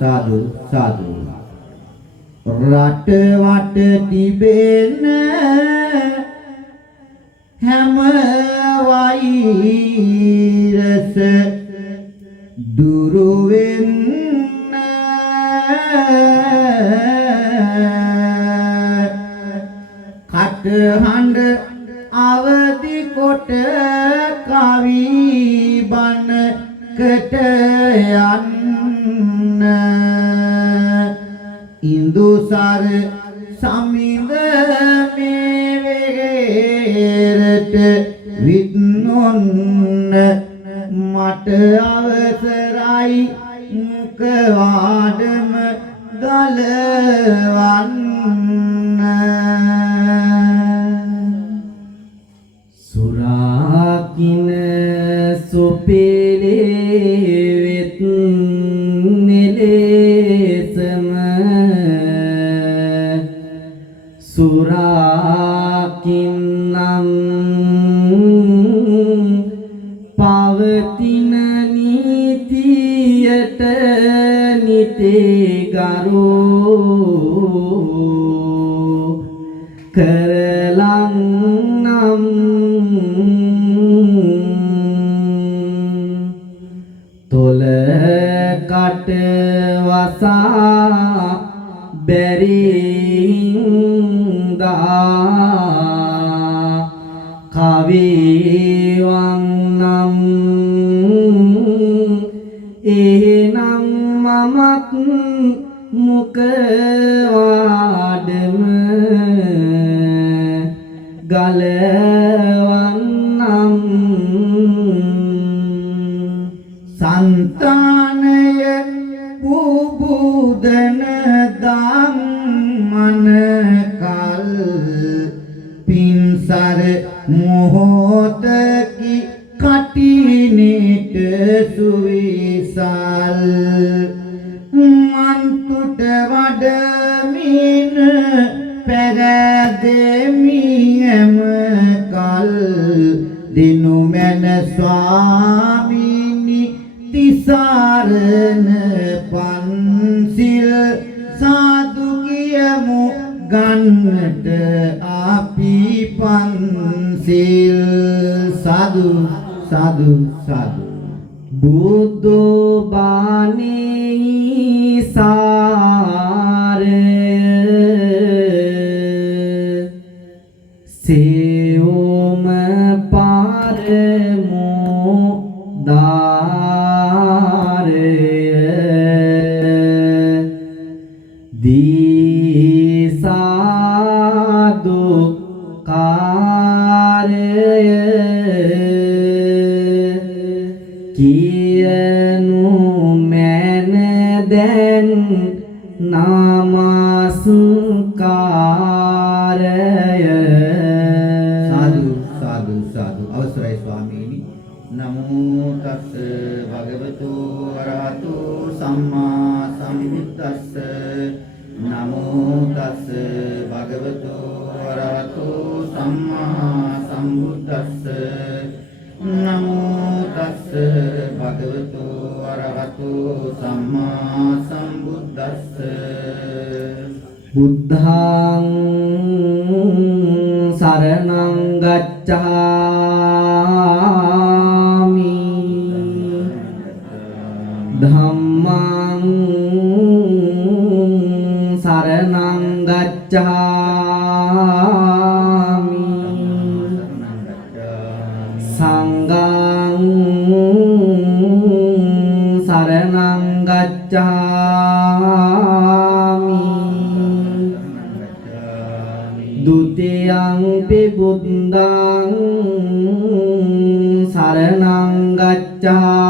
සාදු සාදු රට වට තිබෙන හැම වෛරස දුරු වෙන්න කටහඬ අවදි කොට කවි බණකට යන්න ඉන්දුසාර සමිඳ මේ වේරට විද්නොන්න මට අවසරයි කවාඩම ගලවන්න සුරාකින සොපෙලේ වෙත් නෙලෙසම සුරාකින්නම් පවතින නීතියට නිතේ ගරු කරලන්නම් තොල කට වසා බැරින්දා කවිවන්නම් එහෙනම් මමත් මුකවාඩම ගලවන්නම් संतानय पुबुदन दामन काल पिंसर मोहत की कटिनेट सुविशाल मंतुट वडमीन पेरदेमीम काल दिनु मैन स्वामी තිසරණ පන්සිල් සාදු කියමු ගන්නට අපි පන්සිල් සාදු සාදු සාදු බුදු බණී සාරය සේවම පාරමෝ දිසාදු කාර්යය කියනු මැන දැන් නමස්කාරය සාදු සාදු සාදු අවසරයි ස්වාමීනි නමෝ තස් භගවතු අරහතු සම්මා සම්බුද්දස්ස නමෝ තස් භගවතු අරහතු සම්මා සම්බුද්දස්ස නමෝ තස් භගවතු අරහතු සම්මා සම්බුද්දස්ස බුද්ධං සරණං ගච්ඡාමි ධම්මං සරණං ගච්ඡාමි සංඝං සරණං ගච්ඡාමි ဒုတိယံ පි බුද්ධං සරණං ගච්ඡාමි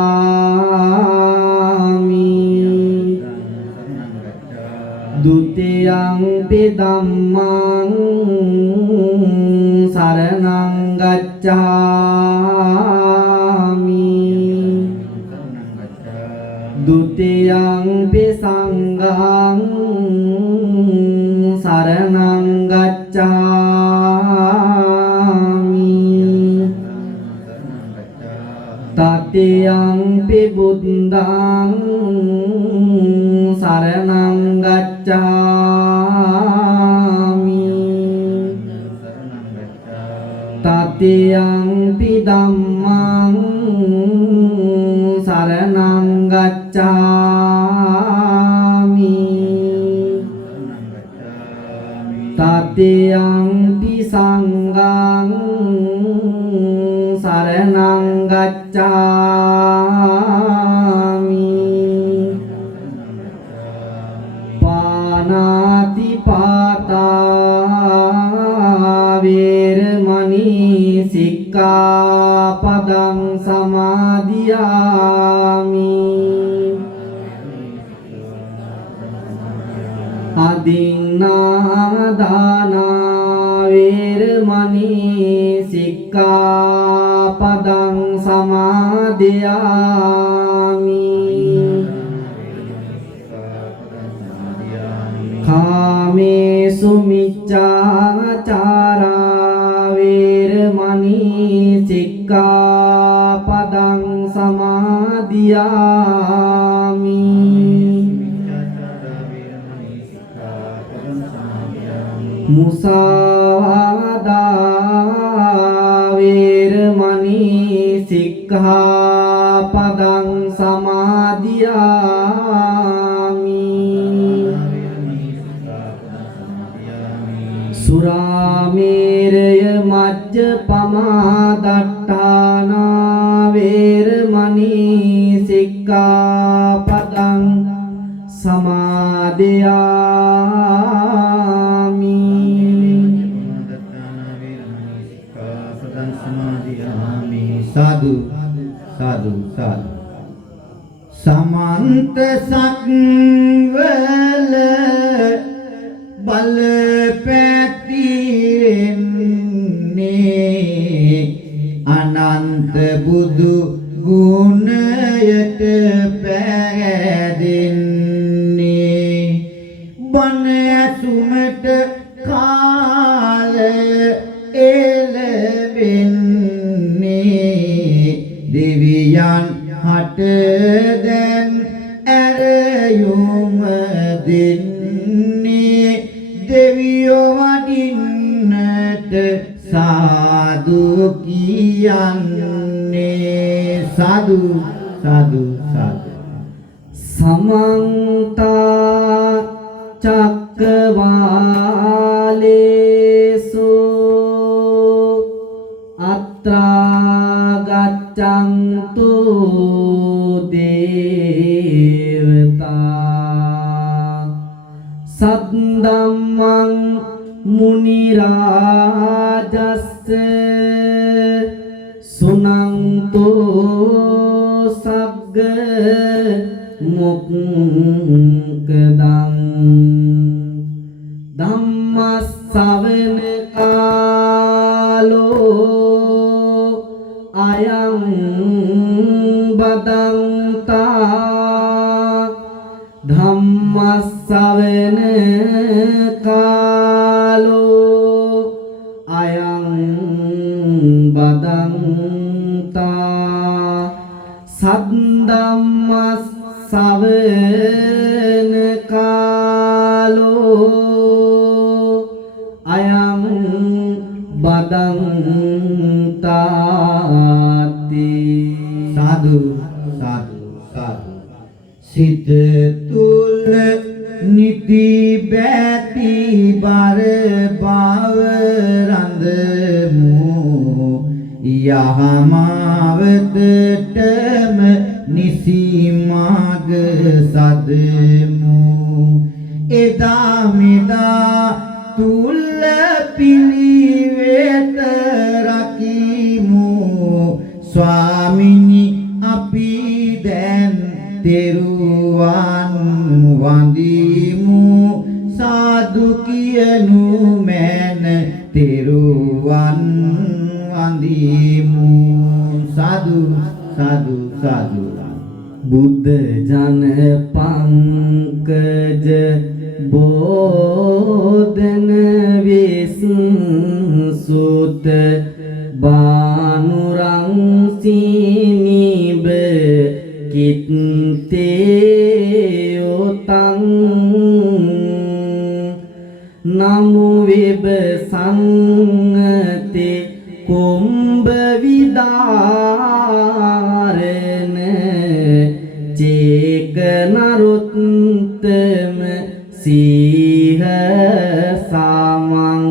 ဒုတိယံ පි ධම්මං සරණං ගච්ඡාමි ဒုတိယံ පි සංඝං සරණං ගච්ඡාමි තතියං පි බුද්ධං සරණං ගච්ඡාමි තතියම්පි ධම්මං සරණං ගච්ඡාමි තතියම්පි සංඝං සරණං ගච්ඡාමි පානාති පාතා වේරමණී සික්ඛාපදං සමාදියාමි අදින්නාදානා වේරමණී සික්ඛාපදං සමාදියාමි කාමේසු මිච්ඡාචාරා වේරමණී සික්ඛාපදං සමාදියාමි මුසාවාදා වේරමණී සික්ඛාපදං සමාදියාමි සුරාමේරය මජ්ජපමා දට්ඨානා වේරමණී සික්ඛාපදං සමාදියාමි साधु साधु साधु समंत सक्वल बल पैतीने अनंत बुदु गुणयत पैदिने बन सुमट काल එළවෙන්නේ දෙවියන් හට දැන් ඇරයුම දෙන්නේ දෙවියෝ වඩින්නට සාදු කියන්නේ සාදු සාදු සාදු සමන්ත චක්කවාලේසු අත්‍රා ගච්ඡන්තු දේවතා සද්දම්මං මුනි රාජස්ස සුනන්තු සග්ග මොක්කදං ධම්මස්සවන කාලෝ අයං බදන්තා ධම්මස්සවන කාලෝ අයං බදන්තා සද්දම්මස් සවන කාලෝ අයං බදන්තාති साधु साधु साधु සිත තුල නිති බැති බර බව රඳමු යහමාවතටම නිසි මාර්ග සදමු එදා මෙදා තුල පිළිවෙත රකිමු ස්වාමිනී අපි දැන් තෙරුවන් වඳිමු සාදු කියනු මැන තෙරුවන් වඳිමු සාදු සාදු සාදු බුද්ධ ජන පංකජ බෝධන විසුත බානුරං සීනිබ කිත්තේ තං නමු විබසංති කුම්භ විදාරණ චේක නරුත්තම සීහ සාමං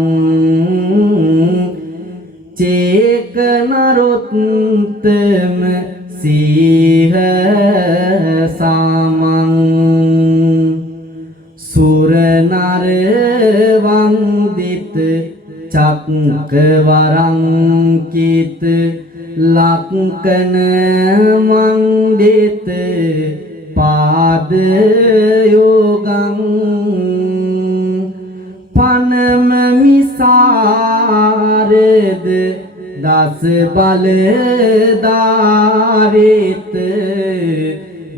චේක නරුත්තම සීහ සාමං සුර නර වන්දිත චක්කවරංකිත ලක්කන මණ්ඩිත පාද යෝගං පනම මිසාරද දස බලධාරිත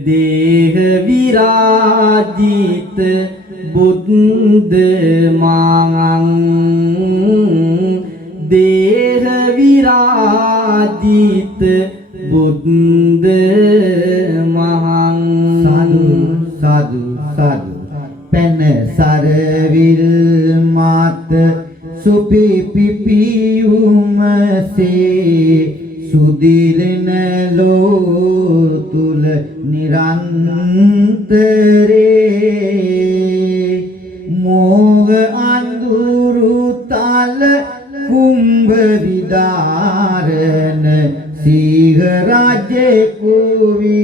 දේහ විරාජිත බුද්ධ මාං දේහ විරාජිත බුද්ධ මහං සාදු සාදු සාදු පැන සරවිල් මාත සුපිපිපියුමසේ සුදිලන ලෝ තුල නිරන්තරේ මෝග අඳුරු තල කුම්භ විදාරණ සීහ රාජ්‍ය කුවි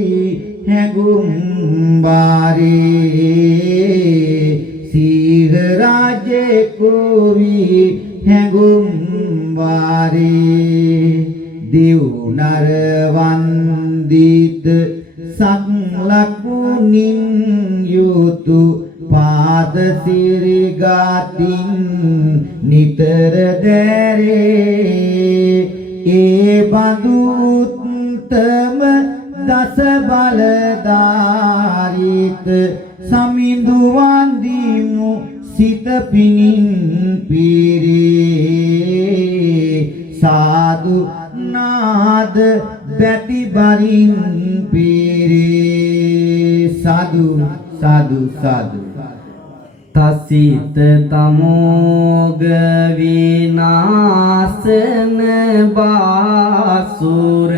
හැඟුම් බාරේ සීහ රාජ්‍ය කුවි හැඟුම් බාරේ දිව් නර වන්දිත සක්ලකුණින් යුතු පාද සිරිගාතින් නිතර දැරේ ඒ බඳු උත්තම දස බලධාරිත සමිඳු වන්දිමු සිත පිනින් පීරේ සාදු නාද බැති බරින් පීරේ සාදු සාදු සාදු තසිත තමෝග විනාශන බාසුර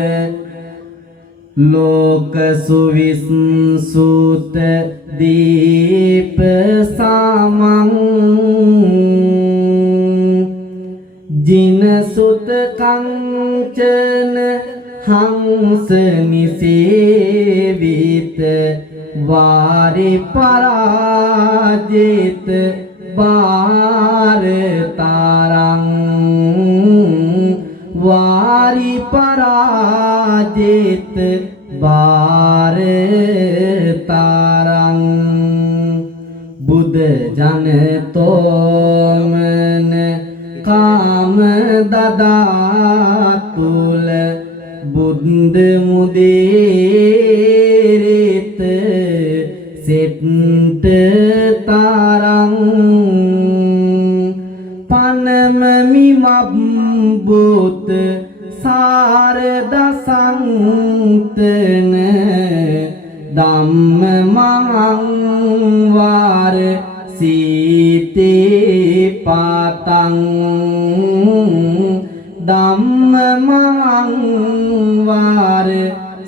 ලෝක සුවිසුත දීප සමං ජින සුත කංචන හංස නිසේවිත වාරි පරාජිත බාරතරං වාරි පරාජිත බාරතරං බුද්ධ ජනතෝමන කාම දදාතුල බුද්ධ මුදේරිත සෙට්ට තරං පනම මිමබ්බුත සාරද සංතන ධම්ම මහං වාර සීතේ පාතං ධම්ම මහං වාර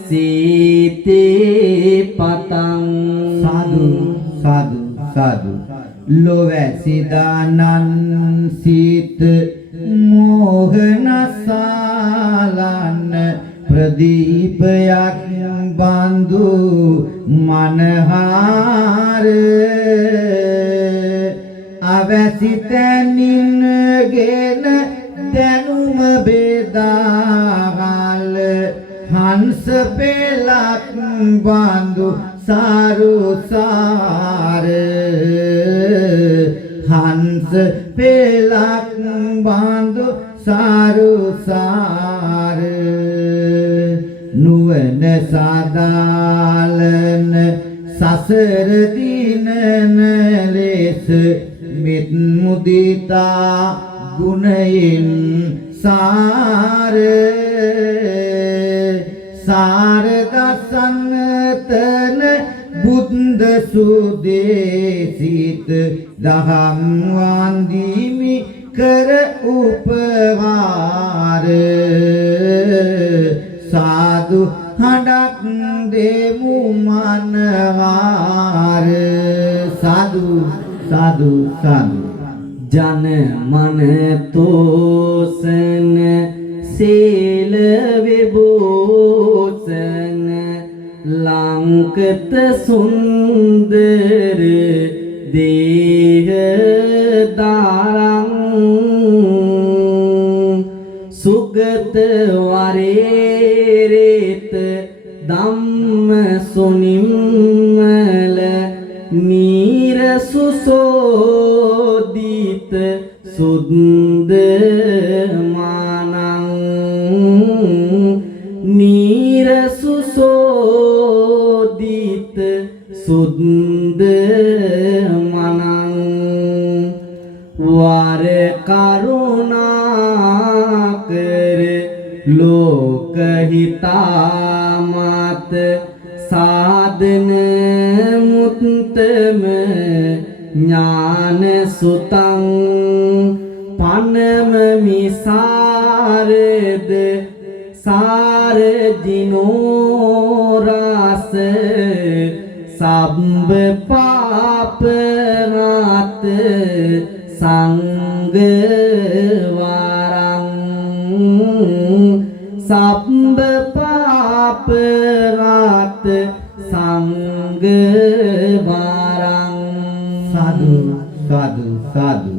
සීතේ පතං සාදු සාදු සාදු ලොවැසිදානන් සීත මෝහනසාලන්න ප්‍රදීපයක් බඳු මනහාර අවැසි තැනින්ගෙන දැනුම බෙදාවල් හංස පෙලක් බඳු සාරුසාර හංස පෙලක් බඳු සාරුසාර නුවණ සාදාලන සසර දිනන ලෙස මිත් මුදිතා ගුණයෙන් සාර සාරදසන්නතන බුද්ධ සුදේසිත දහම් වන්දිමි කර උපවාර සාදු හඬක් දෙමු මනවාර සාදු සාදු සාදු ජන මන තෝසන සීල විභූෂණ ලංකත සුන්දර දේහ දාරං සුගත වරේරේත ධම්ම සුනිම්මල නීර සුසෝදිත සුද්ද මානං නීර සුසෝදිත සුද්ද මනං වර කරුණාකර ලෝකහිතාමත සාධන මුත්තම ඥාන සුතං පනම මිසාරද සාරජිනෝරාස සම්බ පාපනාත සංගවාරං සම්බ පාපනාත සංගවාරං සාදු සාදු සාදු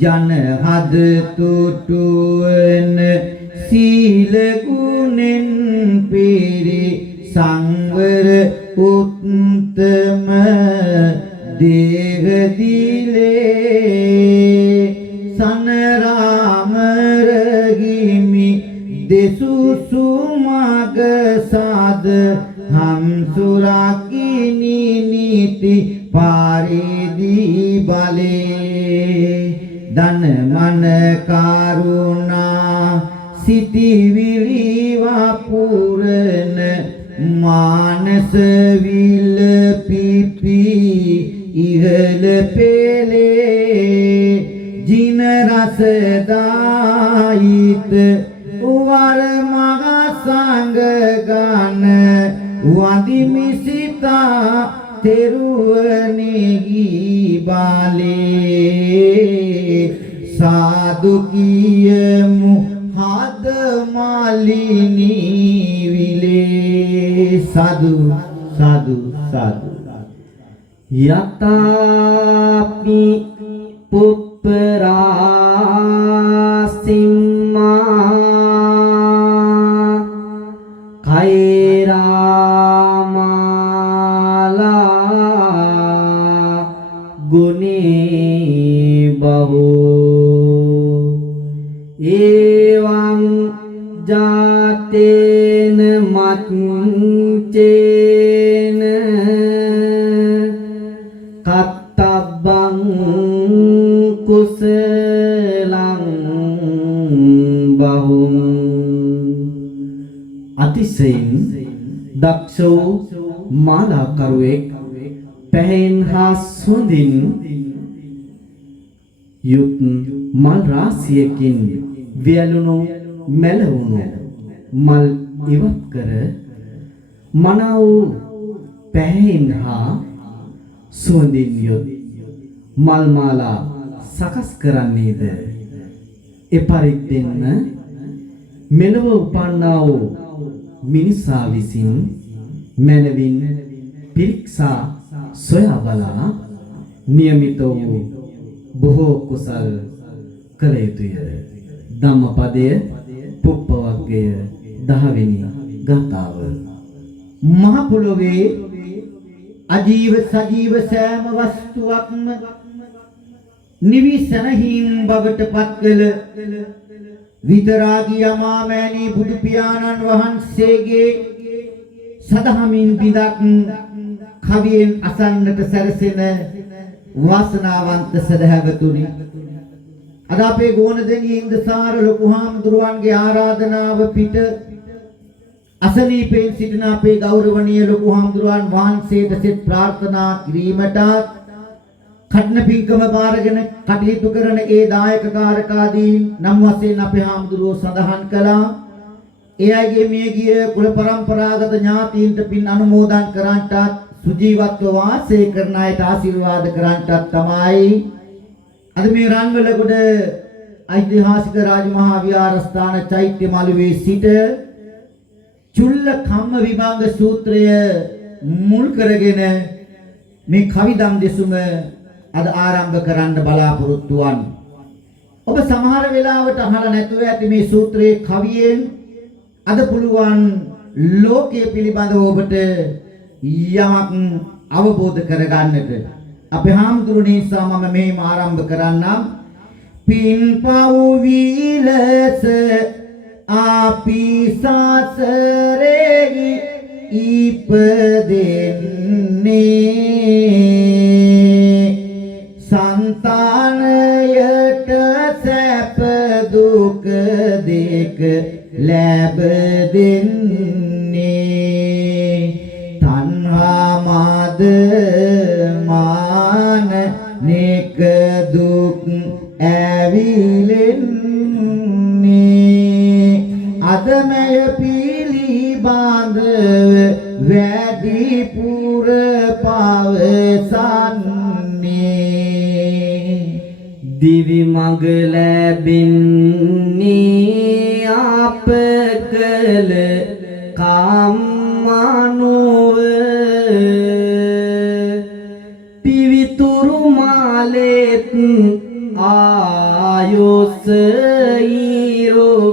ජන හද තුටුවන සීල ගුණෙන් පිරි සංවර උත්තම දේහ දිලේ සනරාමරගිමි දෙසුසු මග සාද හම්සුරකිනි නීති පාරිදී බලේ දන මන කරුණා සිටිවිලි වපුරන මානස විල පිපි ඉහළ පෙළේ ජින රස දායිත වර මහ සංඝ ගණ වදිමි සිතා තෙරුවනි බාලේ සාදු කියමු හද මාලිනී විලේ සාදු සාදු සාදු යතාපි පුප්පරාසිම්මා කෛරාමාලා ගුණේ බහෝ එවං ජාතේන මච්චේන කත්තබ්බං කුසලං බහුම් අතිශයින් දක්ෂ වූ මාලාකරුවෙක් පැහැයෙන් හා සුවඳින් යුත් මල් රාශියකින් වියලුණු මැලවුණු මල් ඉවත් කර මනාව පැහැයෙන් හා සුවඳින් යුත් මල් මාලා සකස් කරන්නේද එපරිද්දෙන්න මෙලොව උපන්නා වූ මිනිසා විසින් මනවින් පිරික්සා සොයා බලා නියමිත වූ බොහෝ කුසල් කළ යුතුය. ධම්මපදය පුප්ප වර්ගය 10 වෙනි ගාථාව. මහ පොළොවේ අජීව සජීව සෑම වස්තුවක්ම නිවිසනහින් බවට පත්කළ විතරාගී අමාමෑණී බුදු පියාණන් වහන්සේගේ සදහමින් බිඳක් කවියෙන් අසන්නට සැරසෙන වාසනාවන්ත සදහැවතුනි, අද අපේ ගෝනදෙණියේ ඉන්දසාර ලොකු හාමුදුරුවන්ගේ ආරාධනාව පිට අසනීපයෙන් සිටින අපේ ගෞරවනීය ලොකු හාමුදුරුවන් වහන්සේට සෙත් ප්‍රාර්ථනා කිරීමට කඩන පින්කම බාරගෙන කටයුතු කරන ඒ දායක කාරකාදීන් නම් වශයෙන් අපේ හාමුදුරුවෝ සඳහන් කළා. ඒ අයගේ මියගිය කුල පරම්පරාගත ඥාතීන්ට පින් අනුමෝදන් කරන්නටත් සුජීවත්ව වාසය කරන අයට ආශිර්වාද කරන්නටත් තමයි අද මේ රන්වලගොඩ ඓතිහාසික රාජමහා විහාරස්ථාන චෛත්‍ය මළුවේ සිට චුල්ල කම්ම විභංග සූත්‍රය මුල් කරගෙන මේ කවිදම් දෙසුම අද ආරම්භ කරන්න බලාපොරොත්තු වන්නේ. ඔබ සමහර වෙලාවට අහලා නැතුව ඇති මේ සූත්‍රයේ කවියෙන් අද පුළුවන් ලෝකයේ පිළිබඳව ඔබට යමක් අවබෝධ කරගන්නට. අපේ හාමුදුරුවනේ නිසා මම මේම ආරම්භ කරන්නම්. පින්පව් විලස අපි සසරෙහි ඉපදෙන්නේ සංතානයට සැප දුක දෙක ලැබ දෙන්නේ තණ්හා මද මාන නෙක දුක් ඇවිලෙන්නේ අදමය පිළිබඳ වැඩිපුර පවසන්නේ දිවි මඟ ලැබෙන්නේ අප කළ කම්මනුව පිවිතුරු මාලෙත් ආයොස ඊරෝ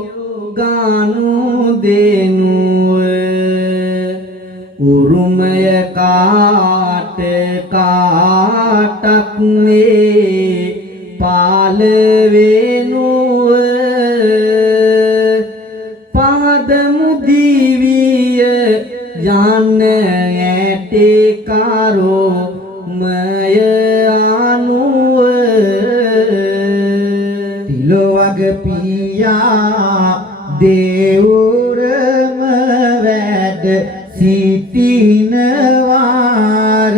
ගානු දෙනුව උරුමය කාට කාටක් නේ පාල වෙනුව පහදමු දිවිය යන්න ඇටේ කරෝ මය අනුව තිලොවග පියා දේවුරම වැඩ සිටින වාර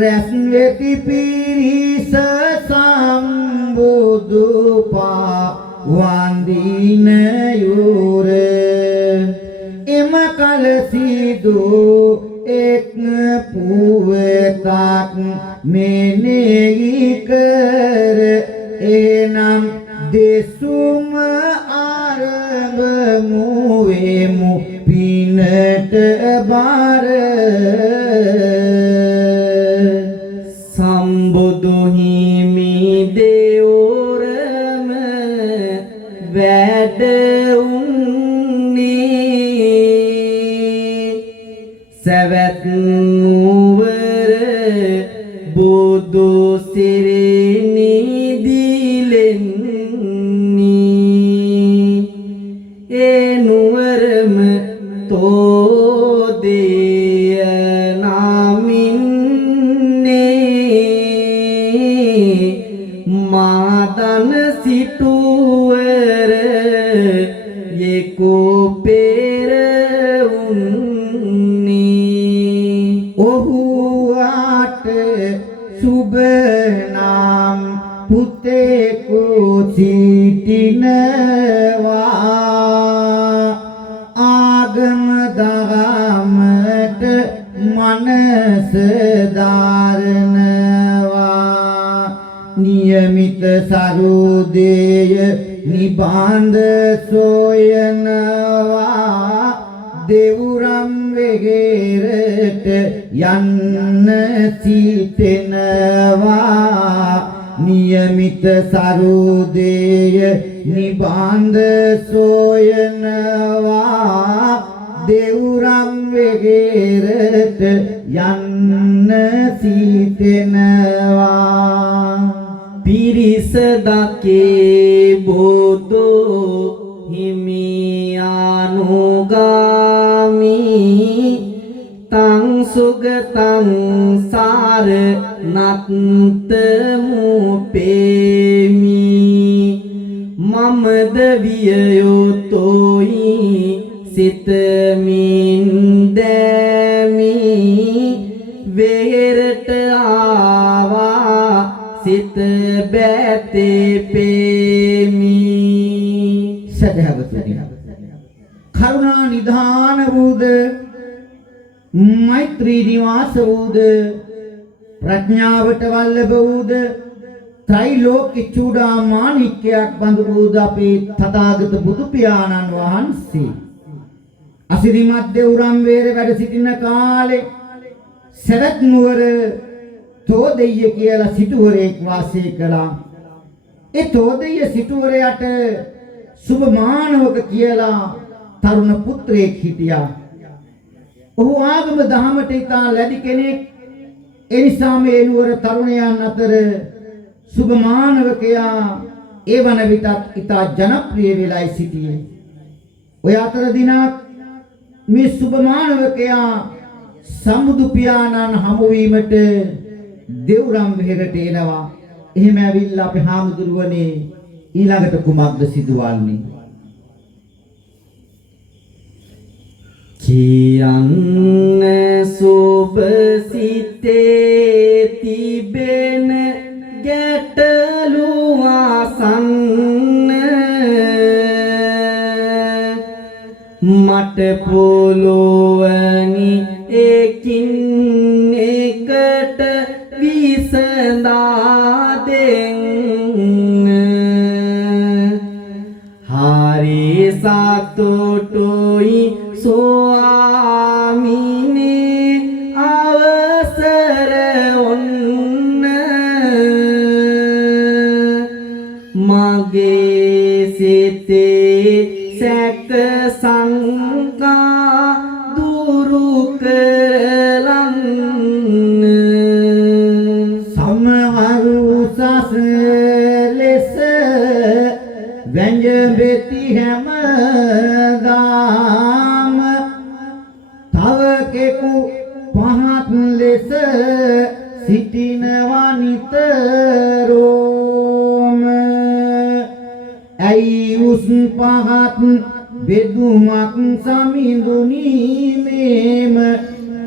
රැස් වෙති පිරිස සම්බුදු පා වන්දින යුර එම කල සිදු එක් පුවතක් මෙනෙහි කර එනම් දෙසුම ආරඹමු වෙමු පිනට බාර සම්බුදු හිමි දේවරම වැඩ උන්නේ සවැත් නුවර බුදු සිරිනි දිලෙන්නේ ඒ නුවරම තෝදේ නාමින්නේ මාදන සිටුවර යෙකෝ පෙර උන්නේ ඔහු ආට සුබ නම් පුතෙකු සිටිනවා ආගම දහමට මනස දාරනවා නියමිත සරුදේය නිබාන්ධ සොයනවා දෙවුරම් වෙගේරට යන්න සිතෙනවා නියමිත සරුදේය නිබාන්ධ සොයනවා දෙවුරම් වෙගේරට යන්න සිතෙනවා පිරිස දකේ බෝධෝ හිමි අනුගාමි තං සුගතං සාර නත්තමු පේමි මමද වියයොතෝයි සිතමින් දැමි වෙහෙරට ආවා සිත බැතේ පෙමි සදහවතුනි කරුණා නිධාන වූද මෛත්‍රී නිවාස වූද ප්‍රඥාවට වල්ලභ වූද ත්‍රිලෝක චූඩාමාණික්‍යයක් බඳු වූද අපේ තථාගත බුදු පියාණන් වහන්සේ අසිරිමත් දෙවුරම් වේර වැඩ සිටින කාලේ සරත් නුවර තෝදෙය කියලා සිටුවරයෙක් වාසය කළා. ඒ තෝදෙය සිටුවරයට සුභමානවක කියලා තරුණ පුත්‍රයෙක් හිටියා. ඔහු ආගම දහමට ඉතා ලැබි කෙනෙක්. ඒ නිසා මේ නුවර තරුණයන් අතර සුභමානවකයා ඒ වන විටත් ඉතා ජනප්‍රිය වෙලයි සිටියේ. ඔය අතර දිනක් මේ සුභමානවකයා සම්බුදු පියාණන් හමු වීමට දෙව්රම් වෙහෙරට එනවා. එහෙම ඇවිල්ලා අපි හාමුදුරුවනේ ඊළඟට කුමක්ද සිදුවන්නේ? කියන්න සුබ සිතේ තිබෙන ගැටලු ආසන්න මට පුළුවනි එකින් එකට විසඳා දෙන්න හරි සතුටුයි ස්වාමිනේ අවසර ඔන්න මගේ සිතේ සැක සංකා දුරු කරලන්න සමහරු උසස් ලෙස වැංජබෙති හැමදාම තව කෙකු පහත් ලෙස සිටිනවා නිතරම ඇයි උස් පහත් බෙදුමක් සමිඳුනි මේම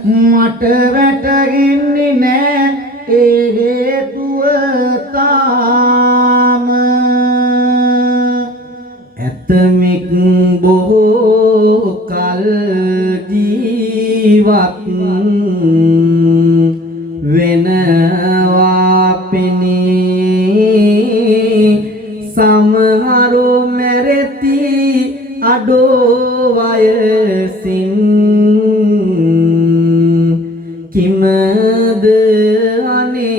මට වැටහෙන්නේ නෑ ඒ හේතුව තාම ඇතමෙක් බොහෝ කල් ජීවත් වෙනවා පෙනේ සමහරු මැරෙති අඩෝ වයසින් කිමද අනේ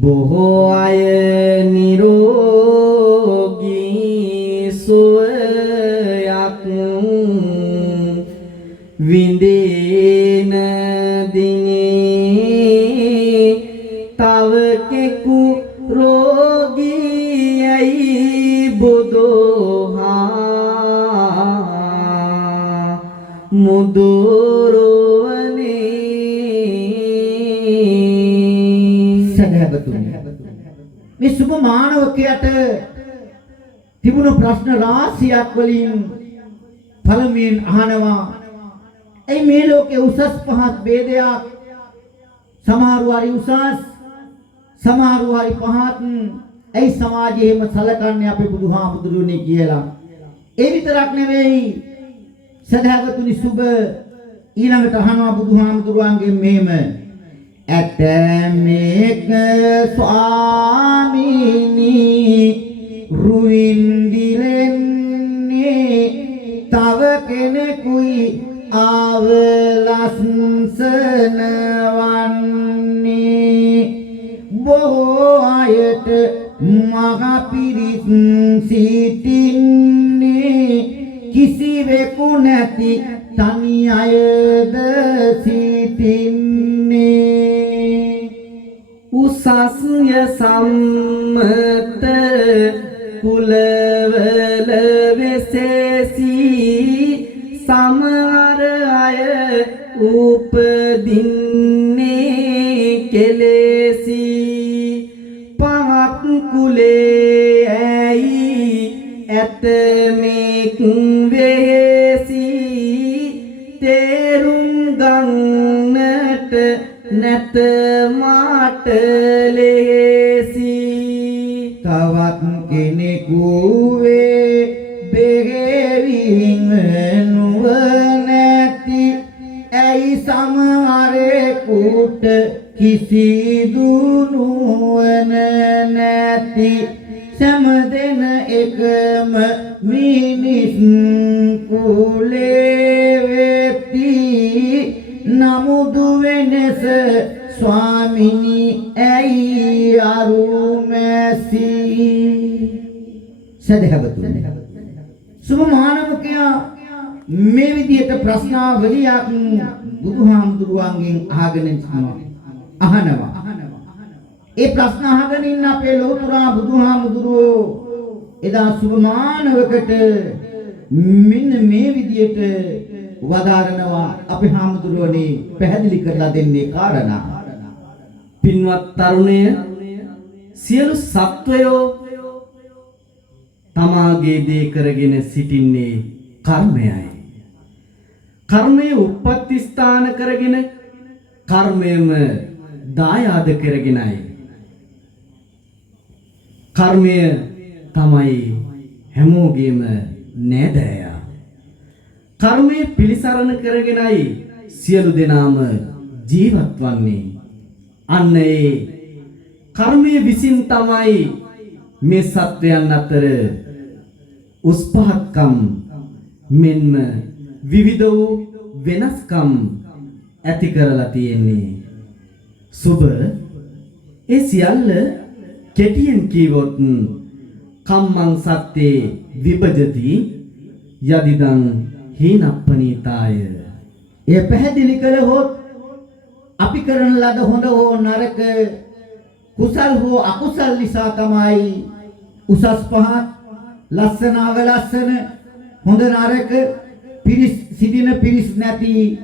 බොහෝ අය නිරෝගී සුවයක් විඳින දිනේ තව කෙකු රෝගී ඇයි බුදුහා මුදුරුවනේ සදහවතුනි මේ සුභ මානවකයට තිබුණු ප්‍රශ්න රාශියක් වලින් පළමුවෙන් අහනවා ඒ මේ ලෝකේ උසස් පහත් ભેදයක් සමහරු හරි උසස් සමහරු හරි පහත් ඒ සමාජයේම සලකන්නේ අපේ බුදුහාමුදුරුවනේ කියලා. ඒ විතරක් නෙවෙයි සදහවතුනි සුභ ඊළඟට අහනවා බුදුහාමුදුරුවන්ගෙන් මෙහෙම ඇතමෙක් ස්වාමීනි රුවින්දිලෙන්නේ තව කෙනෙකුයි අවලස්සනවන්නේ බොහෝ අයට මහ පිරිස් සිටින්නේ කිසිවෙකු නැති තනි අයද සිටින්නේ උසස්ය සම්මත කුලවල වෙසෙසි සමහර අය උපදින්නේ කෙලෙසි පහත් කුලේ ඇයි නැත මාට ලෙහෙසි තවත් කෙනෙකු වේ බෙහෙවින් නුවණැති ඇයි සමහරෙකුට කිසිදු නුවණ නැති සෑම එකම මිනිස් කුලේ වෙති නමුදු වෙනස ස්වාමිනී ඇයි අරුමැසි සදහවතුනි සුබ මානවකයා මේ විදිහට ප්‍රශ්නාවලියක් බුදුහාමුදුරුවන්ගෙන් අහනවා ඒ ප්‍රශ්න අහගෙන ඉන්න අපේ ලෝතුරා බුදුහාමුදුරුවෝ එදා සුබ මානවකට මෙන්න මේ විදිහට වදාරනවා අපේ හාමුදුරුවනේ පැහැදිලි කරලා දෙන්නේ කාරණා පින්වත් තරුණය සියලු සත්වයෝ තමාගේ දේ කරගෙන සිටින්නේ කර්මයයි කර්මයේ උප්පත්ති ස්ථාන කරගෙන කර්මයම දායාද කරගෙනයි කර්මය තමයි හැමෝගේම නෑදෑයා කර්මයේ පිළිසරණ කරගෙනයි සියලු දෙනාම ජීවත් වන්නේ අන්න ඒ කර්මයේ විසින් තමයි මේ සත්වයන් අතර උස් පහත්කම් මෙන්ම විවිධ වූ වෙනස්කම් ඇති කරලා තියෙන්නේ සුබ ඒ සියල්ල කෙටියෙන් කීවොත් කම්මං සත්තේ විභජති යදිදං හීනප්පනීතාය ඒ පැහැදිලි කළහොත් අපි කරන ලද හොඳ හෝ නරක කුසල් හෝ අකුසල් නිසා තමයි උසස් පහත් ලස්සන අවලස්සන හොඳ නරක පිරිස් සිටින පිරිස් නැති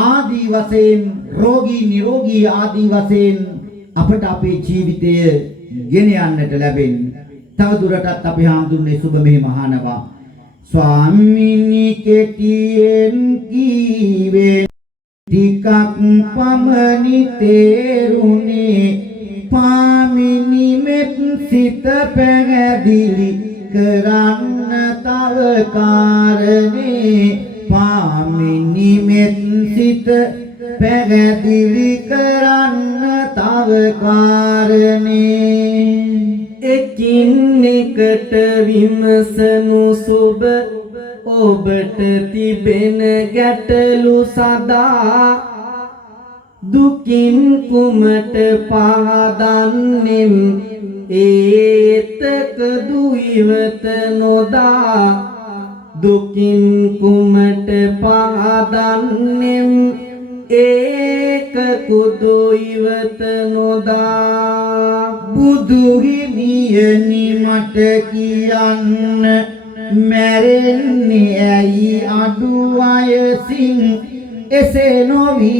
ආදී වශයෙන් රෝගී නිරෝගී ආදී වශයෙන් අපට අපේ ජීවිතය ගෙන යන්නට ලැබෙන්නේ. තව දුරටත් අපි හාමුදුරනේ සුබ මෙහෙම අහනවා. ස්වාමිනී කෙටියෙන් කීවේ ටිකක් පමණි තේරුනේ පාමිනි මෙත් සිත පැහැදිලි කරන්න තව කාරණේ පාමිනි මෙත් සිත පැහැදිලි කරන්න තව කාරණේ එකින් එකට විමසනු සුබ ඔබට තිබෙන ගැටලු සදා දුකින් කුමට පහදන්නෙම් ඒතක දුයිවත නොදා දුකින් කුමට පහදන්නෙම් ඒක කුදුයිවත නොදා බුදු හිමියනි මට කියන්න මැරෙන්නේ ඇයි අඩු වයසින් එසේ නොවි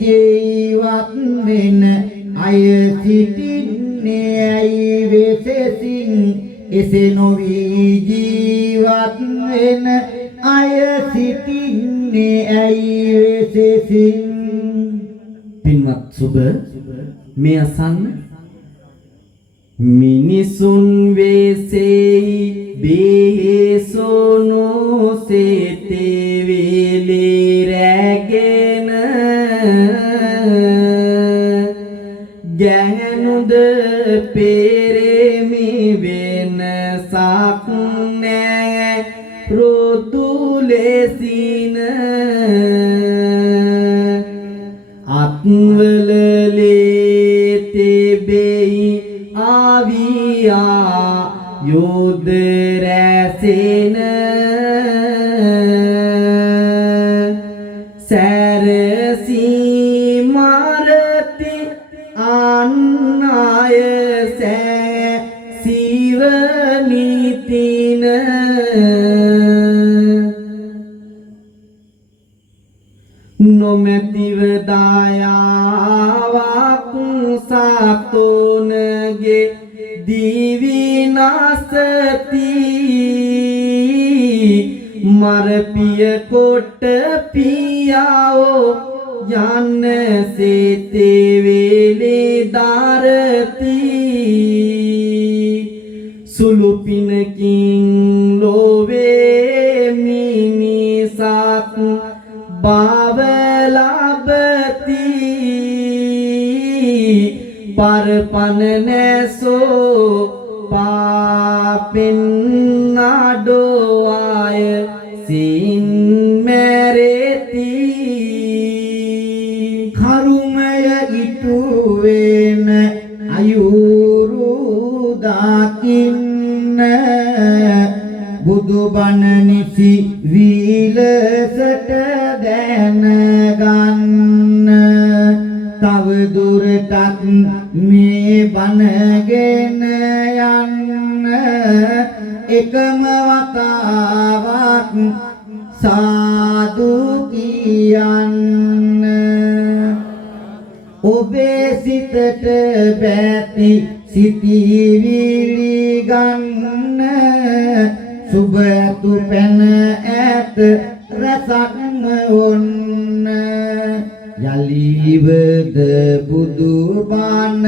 ජීවත් වෙන අය සිටින්නේ ඇයි වෙසෙසින් එසේ නොවි ජීවත් වෙන අය සිටින්නේ ඇයි වෙසෙසින් පින්වත් සුබ මේ අසන්න මිනිසුන් වෙසෙයි බේසොනු සේතේ වේලේ රැගෙන ගැහනුද පෙරෙමි වෙනසක් නෑ රුදුලෙසින අත්වලලේ තෙබෙයි ආවියා යෝධ රැසෙන සැරසී මාරති අන්නාය සීවනිතින නොමැතිව දායාවක් සතුනගේ දිවිනාසති මරපිය කොට පියාවෝ යන්න සිතේ වේලේ දාරති සුළු පිනකින් ලෝවේ මිනිසත් භාව ලබති පරපන නැසෝ පාපෙන් අඩෝය සින් මැරෙති කරුමය ඉටුවෙන අයුරු දකින්න බුදුබණ නිසි වීලසට දැනගන්න තව දුරටත් මේ බණගෙන යන්න එකම වතාවක් සාදු කියන්න ඔබේ සිතට බැති සිතිවිලි ගන්න සුබ ඇතු පැන ඇත රසක්ම ඔන්න යලිවද බුදු බණ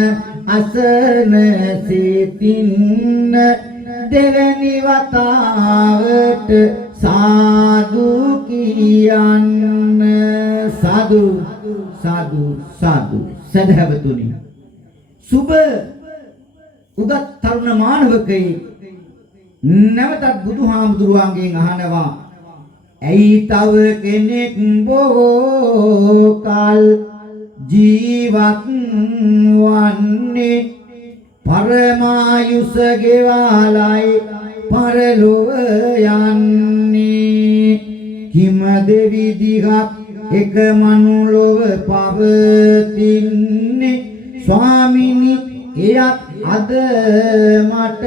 අසන සිතින්න දෙවැනි වතාවට සාදු කියන්න සාදු සාදු සාදු සදහවතුනි සුබ උගත් තරුණ මානවකයෙක් නැවතත් බුදුහාමුදුරුවන්ගෙන් අහනවා ඇයි තව කෙනෙක් බොහෝ කල් ජීවත් වන්නේ පරමායුෂ ගෙවාලයි පරලොව යන්නේ කිම දෙවිදිහක් එක මනුලොව පවතින්නේ ස්වාමිනි එයත් අද මට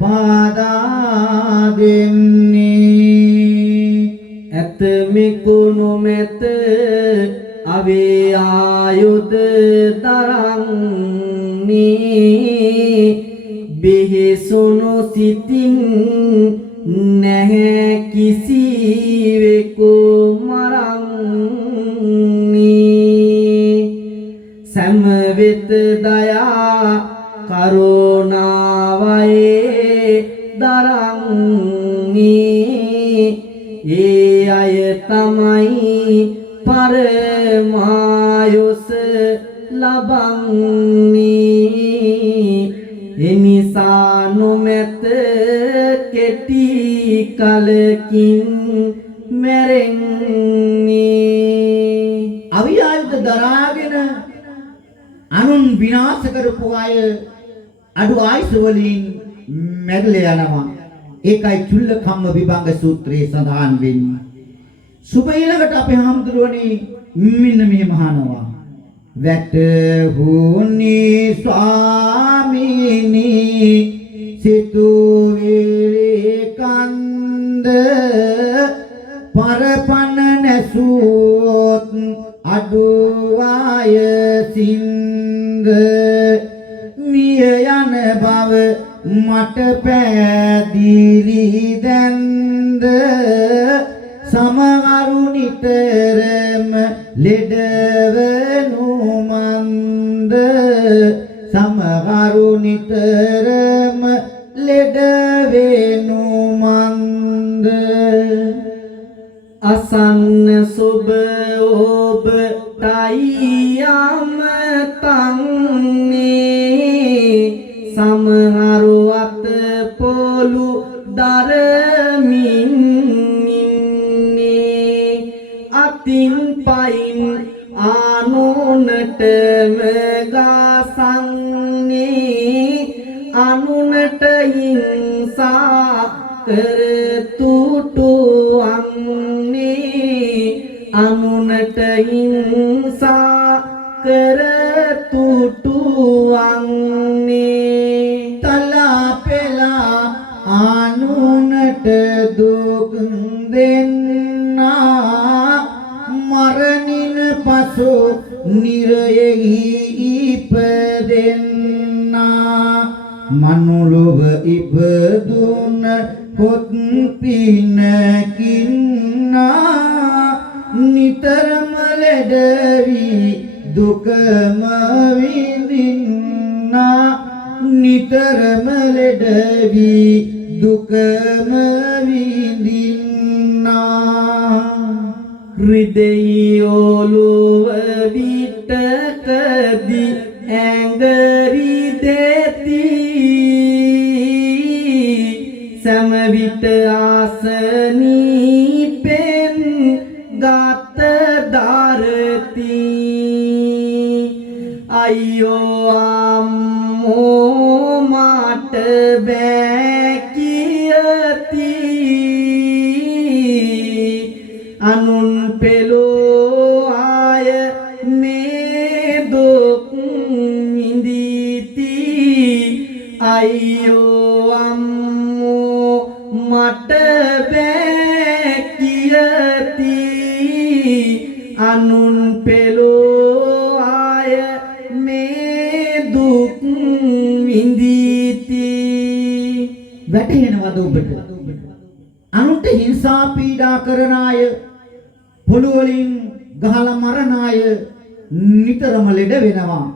පාදා දෙන්නේ ඇත මෙකුණු මෙත අවේ ආයුධ තරන්නේ බෙහෙසුණු සිතින් නැහැ කිසිවෙකු මරන්නේ සැම වෙත දයා කරුණාවයේ දරන්නේ ඒ අය තමයි පරමායුෂ ලබන්නේ එනිසා නොමැත කෙටි කලකින් මැරෙන්නේ අවියායුධ දරාගෙන අනුන් විනාශ කරපු අය අඩු ආයුෂ වලින් මැරලා යනවා ඒකයි චුල්ලකම්ම විභංග සූත්‍රයේ සඳහන් වෙන්නේ සුබ ඊළඟට අපේ හාමුදුරුවනේ මෙන්න මෙහෙම අහනවා වැටහුනි ස්වාමීනි සිතුවිලි කන්ද පරපන නැසුවොත් අඩුවාය සින්ද මිය යන බව මට පැදිලි දැන්ද සමහරු නිතරම ලෙඩවනු මන්ද සමහරු නිතරම ලෙඩවෙනු මන්ද අසන්න සුබ ඔබටයි අමතන්නේ සමහරු අත පොළු දරමින් ඉන්නේ අතින් පයින් ආනුනටම ගාසන්නේ අනුනට හිංසා කර තුටුවන්නේ අනුනට හිංසා කර තුටුවන්නේ තලා පෙලා ආනුනට දුක් දෙන්නා මරණින් පසු නිරයෙහි ඉපදෙන්නා මනුලොව ඉපදුන පොත් පිනකින්නා නිතරම ලෙඩවි දුකම විඳින්නා නිතරම ලෙඩ වී දුකම විඳින්නා හෘදයෝලුව විටකදි ඇඟරි දෙති සමවිට ආසනීපෙන් ගත දරති අයියෝ අම්මෝ මට බෑ කියති අනුන් පෙළෝ ආය මේ දුක් විඳිති අයියෝ අම්මෝ මට බෑ කියති අනුන් පෙළෝ ආය මේ දුක් විඳිති වැටහෙනවද ඔබට අනුන්ට හිංසා පීඩා කරන අය පොළු වලින් ගහලා මරන අය නිතරම ලෙඩ වෙනවා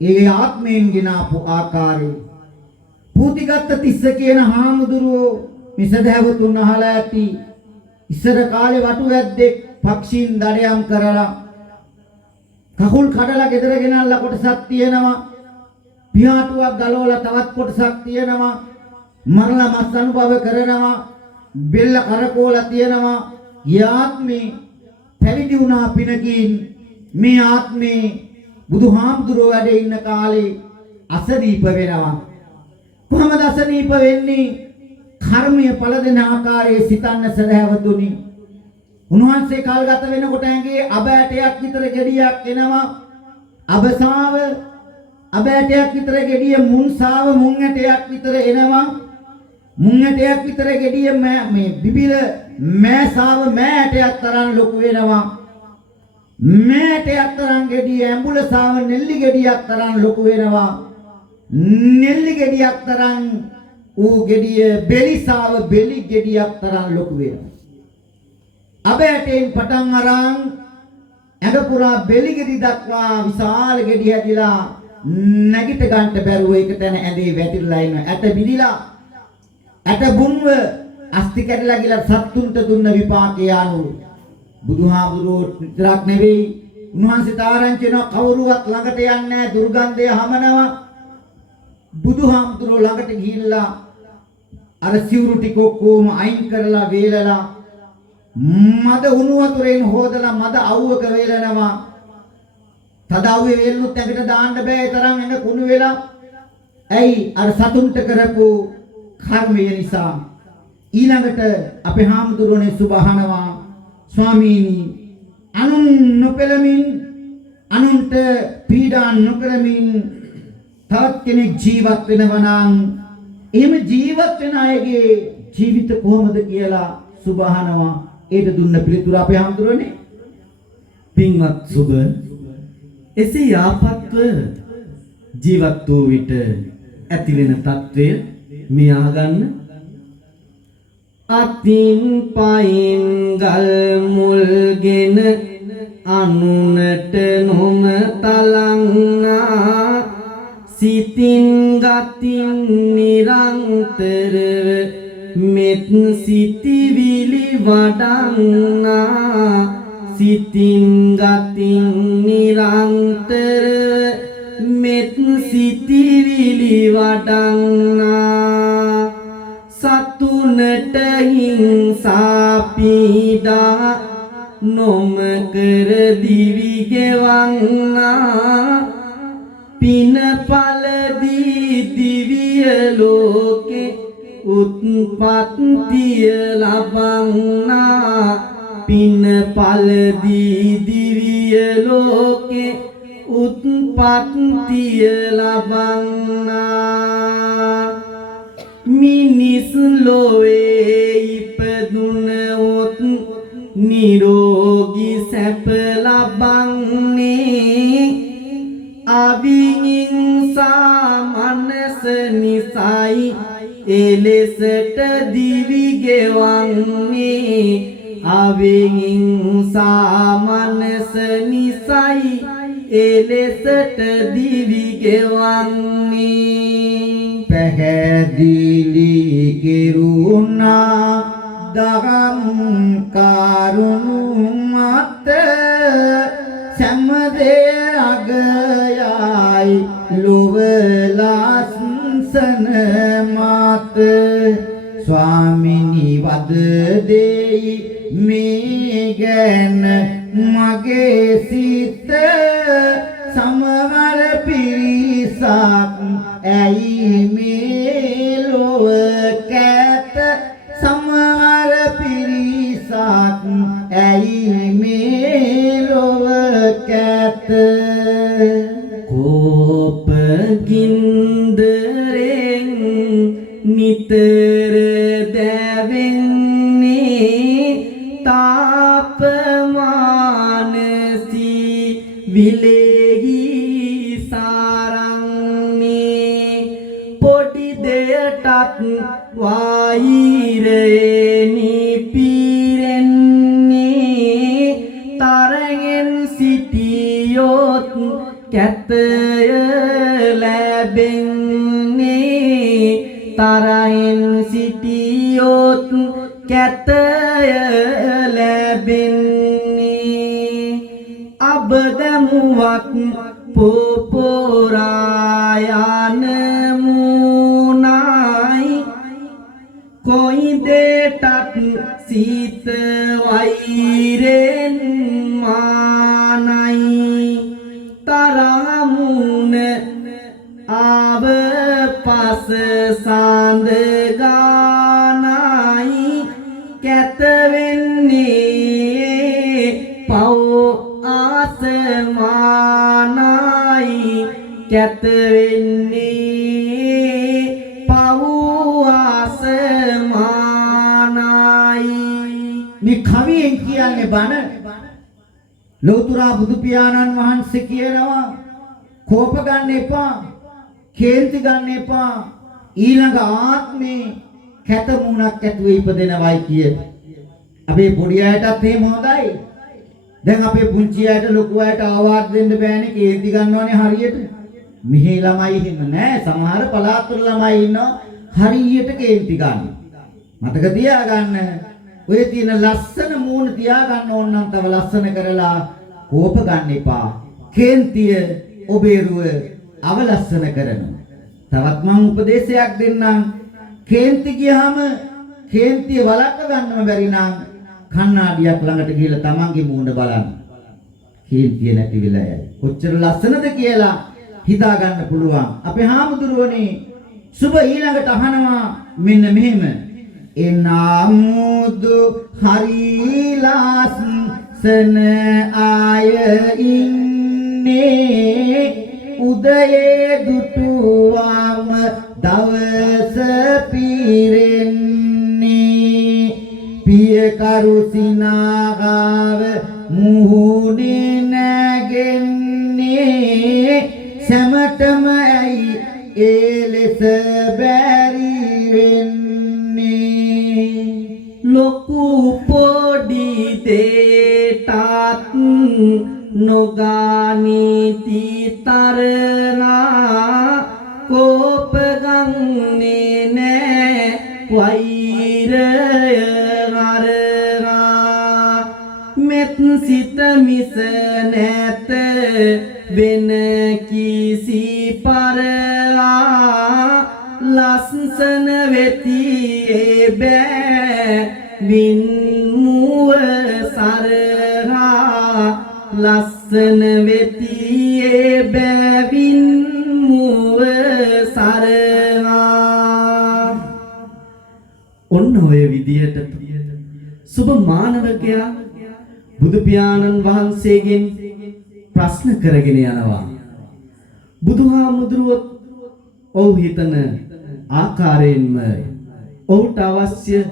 ඒ ආත්මයෙන් ගෙනාපු ආකාරය පූතිගත්ත තිස්ස කියන හාමුදුරුවෝ මිසදැවතුන් අහලා ඇති ඉස්සර කාලේ වටු වැද්දෙක් පක්ෂීන් දඩයම් කරලා කකුල් කඩලා ගෙදර ගෙනල්ලා කොටසක් තියෙනවා පියාටුවක් ගලවලා තවත් කොටසක් තියෙනවා මරලා මස් අනුභව කරනවා බෙල්ල කරකෝලා තියෙනවා යාත්මේ පැවිදි වුණා පිනකින් මේ ආත්මේ බුදුහාමුදුරුවෝ වැඩ ඉන්න කාලේ අසනීප වෙනවා කොහමද අසනීප වෙන්නේ කර්මය පළ දෙන ආකාරයේ සිතන්න සදහැවතුනි උන්වහන්සේ කාල ගත වෙනකොට ඇඟේ අබ ඇටයක් විතර ගෙඩියක් එනවා අබසාව අබ ඇටයක් විතර ගෙඩිය මුන්සාව මුං ඇටයක් විතර එනවා මුං ඇටයක් විතර ගෙඩිය මේ බිබිල මෑසාව මෑ ඇටයක් තරම් ලොකු වෙනවා මෑ ඇටයක් තරම් ගෙඩිය ඇඹුලසාව නෙල්ලි ගෙඩියක් තරම් ලොකු වෙනවා නෙල්ලි ගෙඩියක් තරම් ඌ ගෙඩිය බෙලිසාව බෙලි ගෙඩියක් තරම් ලොකු වෙනවා අබ ඇටෙන් පටන් අරන් ඇඟ පුරා බෙලි ගෙඩි දක්වා විශාල ගෙඩි හැදිලා නැගිට ගන්න බැරුව එක තැන ඇඳේ වැතිරලා ඉන්න ඇට බිදිලා ඇට බුන්ව අස්ති කැඩලා ගිලා සත්තුන්ට දුන්න විපාකේ අනුව බුදුහාමුදුරුවෝ විතරක් නෙවෙයි උන්වහන්සේ තාරංචි වෙන කවුරුවත් ළඟට යන්නේ නැහැ දුර්ගන්ධය හමනවා බුදුහාමුදුරුවෝ ළඟට ගිහිල්ලා අර සිවුරු ටික ඔක්කොම අයින් කරලා වේලලා මද උණු වතුරෙන් හොදලා මද අවුවක වේලනවා තද අවුවේ වේලුත් ඇඟට දාන්න බෑ ඒ තරම් ඇඟ කුණු වෙලා ඇයි අර සතුන්ට කරපු කර්මය නිසා ඊළඟට අපේ හාමුදුරුවනේ සුබහනවා ස්වාමීනි අනුන් නොපෙළමින් අනුන්ට පීඩා නොකරමින් තවත් කෙනෙක් ජීවත් වෙනවා නම් එහෙම ජීවත් වෙන අයගේ ජීවිත කොහොමද කියලා සුබහනවා ඒට දුන්න පිළිතුර අපේ හාමුදුරුවනේ පින්වත් සුබ එසේ යාපත්ව ජීවත් වූ විට ඇති වෙන తත්වය මේ අහගන්න අතින් පයින් ගල් මුල්ගෙන අනුනට නොම තලන්නා සිතින් ගතින් නිරන්තරව මෙත් සිතිවිලි වඩන්නා සිතින් ගතින් නිරන්තරව මෙත් සිතිවිලි වඩන්නා සතුනට හිංසා පීඩා නොම කර දිවි ගෙවන්නා පිනපල දී දිවිය ලෝකේ උත්පත්තිය ලබන්නා පිනපල දී දිවිය ලෝකේ උත්පත්තිය ලබන්නා මිනිස් ලෝවේ ඉපදුනොත් නිරෝගී සැප ලබන්නේ අවිහිංසා මනස නිසයි එලෙසට දිවි ගෙවන්නේ අවිහිංසා මනස නිසයි එලෙසට දිවි ගෙවන්නේ පැහැදිලි කෙරුණා දහම් කරුණු මත සම්දේ අගයයි ලොව ලස්සන මත ස්වාමිනී වද දෙයි මේ ගැන මගේ සිත සමහර පිරිසක් ඇයි මේ ලොව කැත සමහර පිරිසක් ඇයි මේ ලොව කැත කෝපගින්දරෙන් නිතර දැවෙන්නේ තාපමානසි විලෙහි සාරන්නේ පොඩි දෙයටත් වෛරයෙනි පිරෙන්නේ තරගෙන් සිටියොත් කැතය ලැබෙන්නේ තරයෙන් සිටියොත් කැතය ලැබෙන්නේ අබදමුවත් පොපොරායන මුණයි කොයි දෙයටත් සිත වෛරෙන් මානයි තරහමුණ ආව පස සඳ ගානයි කැත වෙන්නේ පව් ආසමානයි කැත වෙන්නේ පව් ආසමානයි මේ කවියෙන් කියන්නේ බණ ලෞතර බුදු පියාණන් වහන්සේ කියනවා කෝප ගන්න එපා කේන්ති ගන්න එපා ඊළඟ ආත්මේ කැත මුණක් ඇතුවේ ඉපදෙනවයි කිය. අපේ පොඩි අයටත් එහෙම හොඳයි. දැන් අපේ පුංචි අයට ලොකු අයට ආවාද දෙන්න බෑනේ කේන්ති ගන්නවනේ හරියට. මෙහි ළමයි එහෙම නෑ. සමහර පළාත්වල ළමයි ඉන්නවා හරියට කේන්ති ගන්න. මතක තියාගන්න. ඔය තියෙන ලස්සන මූණ තියාගන්න ඕන නම් තව ලස්සන කරලා කෝප ගන්න එපා. කේන්තිය ඔබේ රුව අවලස්සන කරනවා. තවත් මම උපදේශයක් දෙන්නම්. කේන්ති ගියාම කේන්තිය වළක්ව ගන්නම බැරි නම් කණ්ණාඩියක් ළඟට ගිහලා තමන්ගේ මූණ බලන්න. කේන්තිය නැති වෙලා යයි. කොච්චර ලස්සනද කියලා හිතා ගන්න පුළුවන්. අපේ හාමුදුරුවනේ සුබ ඊළඟට අහනවා මෙන්න මෙහෙම. එනාමුදු හරිලාස්න ආය ඉන්නේ උදයේ දුටුවම දවස පිරෙන්නේ පිය කරුසිනාගාව මුහුණේ නැගෙන්නේ සැමටම ඇයි ඒ ලෙස බැරි වෙන්නේ ලොකු පොඩි දෙයටත් නොගානීති තරනා කෝප ගන්නේ නෑ වෛරය අරනා මෙත් සිත මිස නැත වෙන කිසි පරලා ලස්සන වෙති බෑ වින්මුව සරහා ලස්සන වෙති බැවින් මුව සරහා ඔන්න ඔය විදියට සුබ මානවකයා බුදු පියාණන් වහන්සේගෙන් ප්‍රශ්න කරගෙන යනවා. බුදුහාමුදුරුවෝ ඔව් හිතන ආකාරයෙන්ම ඔහුට අවශ්‍ය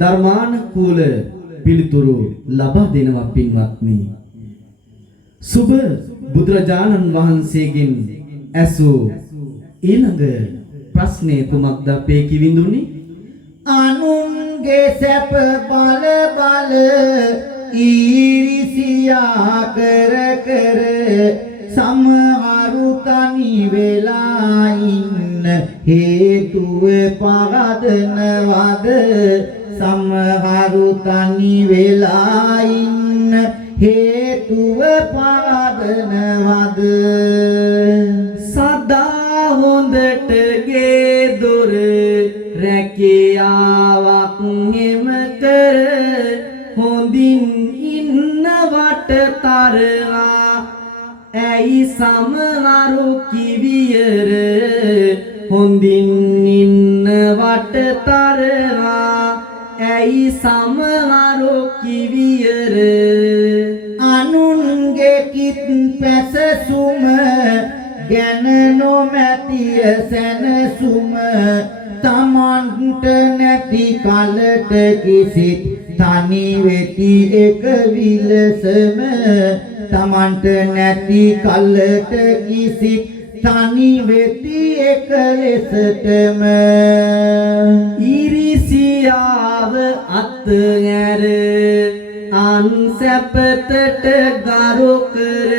ධර්මානුකූල පිළිතුරු ලබා දෙනවා පින්වත්නි. සුබ බුදුරජාණන් වහන්සේගෙන් ඇසූ ඊළඟ ප්‍රශ්නේ කුමක්ද අපේ කිවිඳුනි? අනුන්ගේ සැප බල බල ඊරිසියා කර කර සමහරු තනි වෙලා ඉන්න හේතුව පවදනවද සමහරු තනි වෙලා ඉන්න හේතුව පවදනවද සදා හොඳට ගේ දොර රැකියාවක් හෙම කර හොඳින් ඉන්නවට තරහා ඇයි සමහරු කිවියර හොඳින් ඉන්නවට තරහා ඇයි සමහරු කිවියර අනුන්ගේ කිත් පැසසුම ගැන නොමැතිය සැනසුම තමන්ට නැති කලට කිසිත් තනි වෙති එක විලසම තමන්ට නැති කලට කිසිත් තනි වෙති එක ලෙසටම ඉරිසියාව අත්හැර අන් සැපතට ගරු කර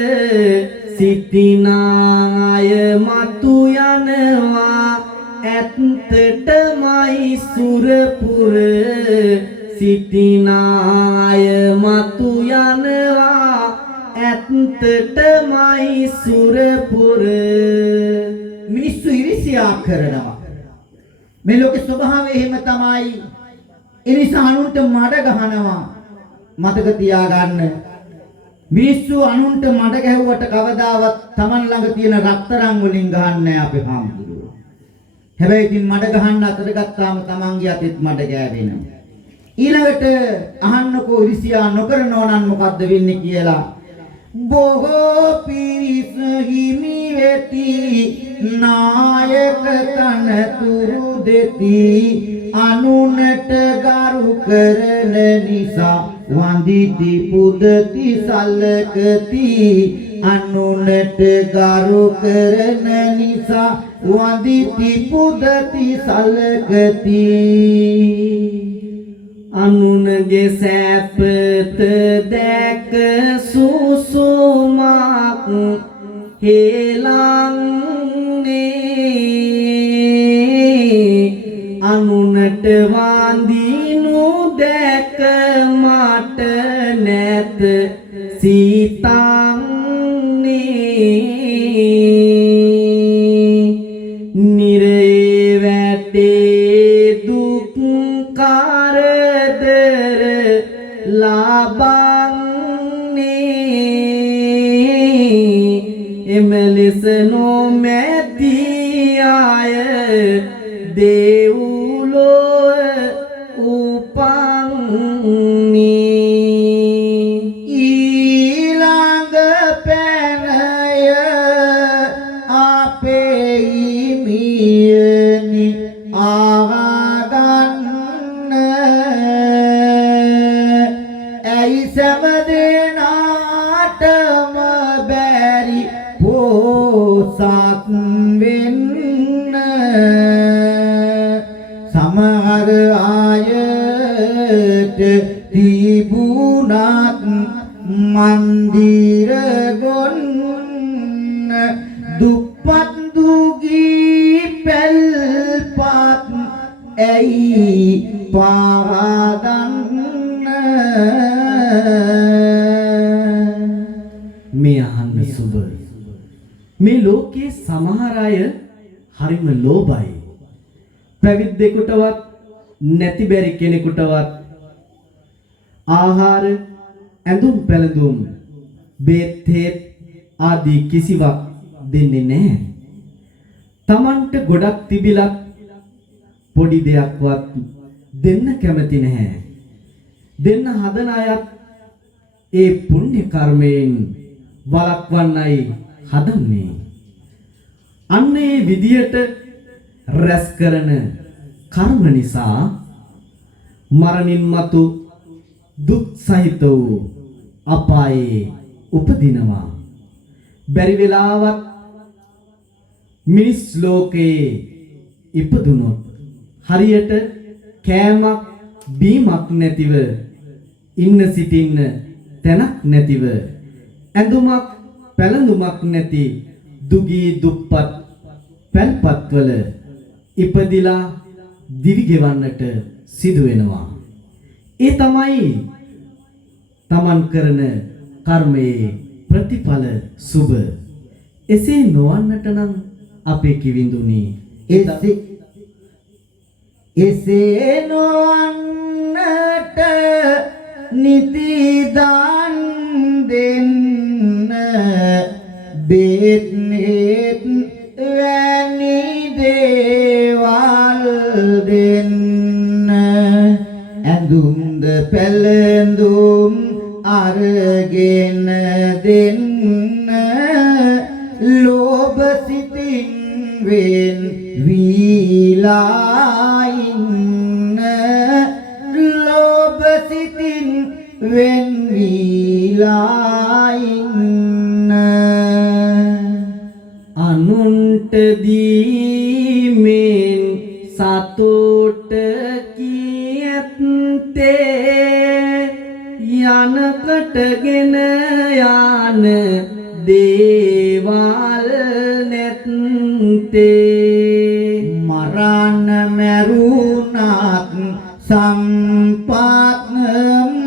සිටිනාය මතු යනවා ඇත්තටමයි සුරපුර සිටිනාය මතු යනවා ඇත්තටමයි සුරපුර මිනිස්සු ඉරිසියා කරනවා මේ ලෝකේ ස්වභාවය එහෙම තමයි ඒ නිසා අනුන්ට මඩ ගහනවා මතක තියාගන්න මිනිස්සු අනුන්ට මඩ ගැහුවට කවදාවත් Taman ළඟ තියෙන රත්තරන් වලින් ගහන්නේ නැහැ අපේ හාමුදුරුවෝ. හැබැයි ඉතින් මඩ ගහන්න අතට ගත්තාම Tamanගේ අතෙත් මඩ ගෑවෙනවා. ඊළඟට අහන්නකෝ ඉරිසියා නොකරනෝ නම් මොකද්ද වෙන්නේ කියලා. බොහෝ පිරිස හිමි වෙති නායක තනතුරු දෙති අනුනට ගරු කරන නිසා වන්දිති පුදති සල්ලකති අනුනට ගරු කරන නිසා වන්දිති පුදති සල්ලකති අනුනගේ සැපත දැක සුසුමක් හෙලන්නේ අනුනට වඳිනු දැක මට නැත සීතන්නේ නිරේ වැටේ දුක් කරදර ලබන්නේ එමෙලෙස නොමැති අය දෙව්ලොව උපන්නේ ඊළඟ පැනය අපේ හිමියනි ආගන්න ඇයි සෑම දෙනාටම බැරි පොසත් වෙන්න සමහර අයට තිබුණත් මන්දිර ගොන්න දුප්පත් දුගී පැල්පත් ඇයි පාදන්න මේ අහන්න සුබ මේ ලෝකයේ සමහර අය හරිම ලෝභයි පැවිද්දෙකුටවත් නැති බැරි කෙනෙකුටවත් ආහාර ඇඳුම් පැළඳුම් බේත් හේත් ආදී කිසිවක් දෙන්නේ නැහැ. Tamanට ගොඩක් තිබිලත් පොඩි දෙයක්වත් දෙන්න කැමති නැහැ. දෙන්න හදන අයත් ඒ පුණ්‍ය කර්මයෙන් වළක්වන්නයි හදන්නේ. අන්න ඒ විදියට රැස් කරන කර්ම නිසා මරණින් මතු දුක් සහිත වූ අපායේ උපදිනවා. බැරි වෙලාවත් මිනිස් ලෝකයේ ඉපදුනොත් හරියට කෑමක් බීමක් නැතිව ඉන්න සිටින්න තැනක් නැතිව ඇඳුමක් පැලඳුමක් නැති දුගී දුප්පත් පැල්පත්වල ඉපදිලා දිවි ගෙවන්නට සිදු වෙනවා. ඒ තමයි තමන් කරන කර්මයේ ප්‍රතිඵල සුබ. එසේ නොවන්නට නම් අපේ කිවිඳුනි එසේ නොවන්නට නිති දාන් දෙන්න බෙත් නෙත් වැනි දේවල් දෙන්න ඇඳුම්ද පැළඳුම් අරගෙන දෙන්න ලෝභ සිතින් වෙන් වීලා ඉන්න ලෝභ සිතින් වෙන් වීලා ඉන්න අනුන්ට දීමෙන් සතුට කියත්තේ යනකටගෙන යාන දේවල් නැත්තේ මරණ මරුණත් සම්පත්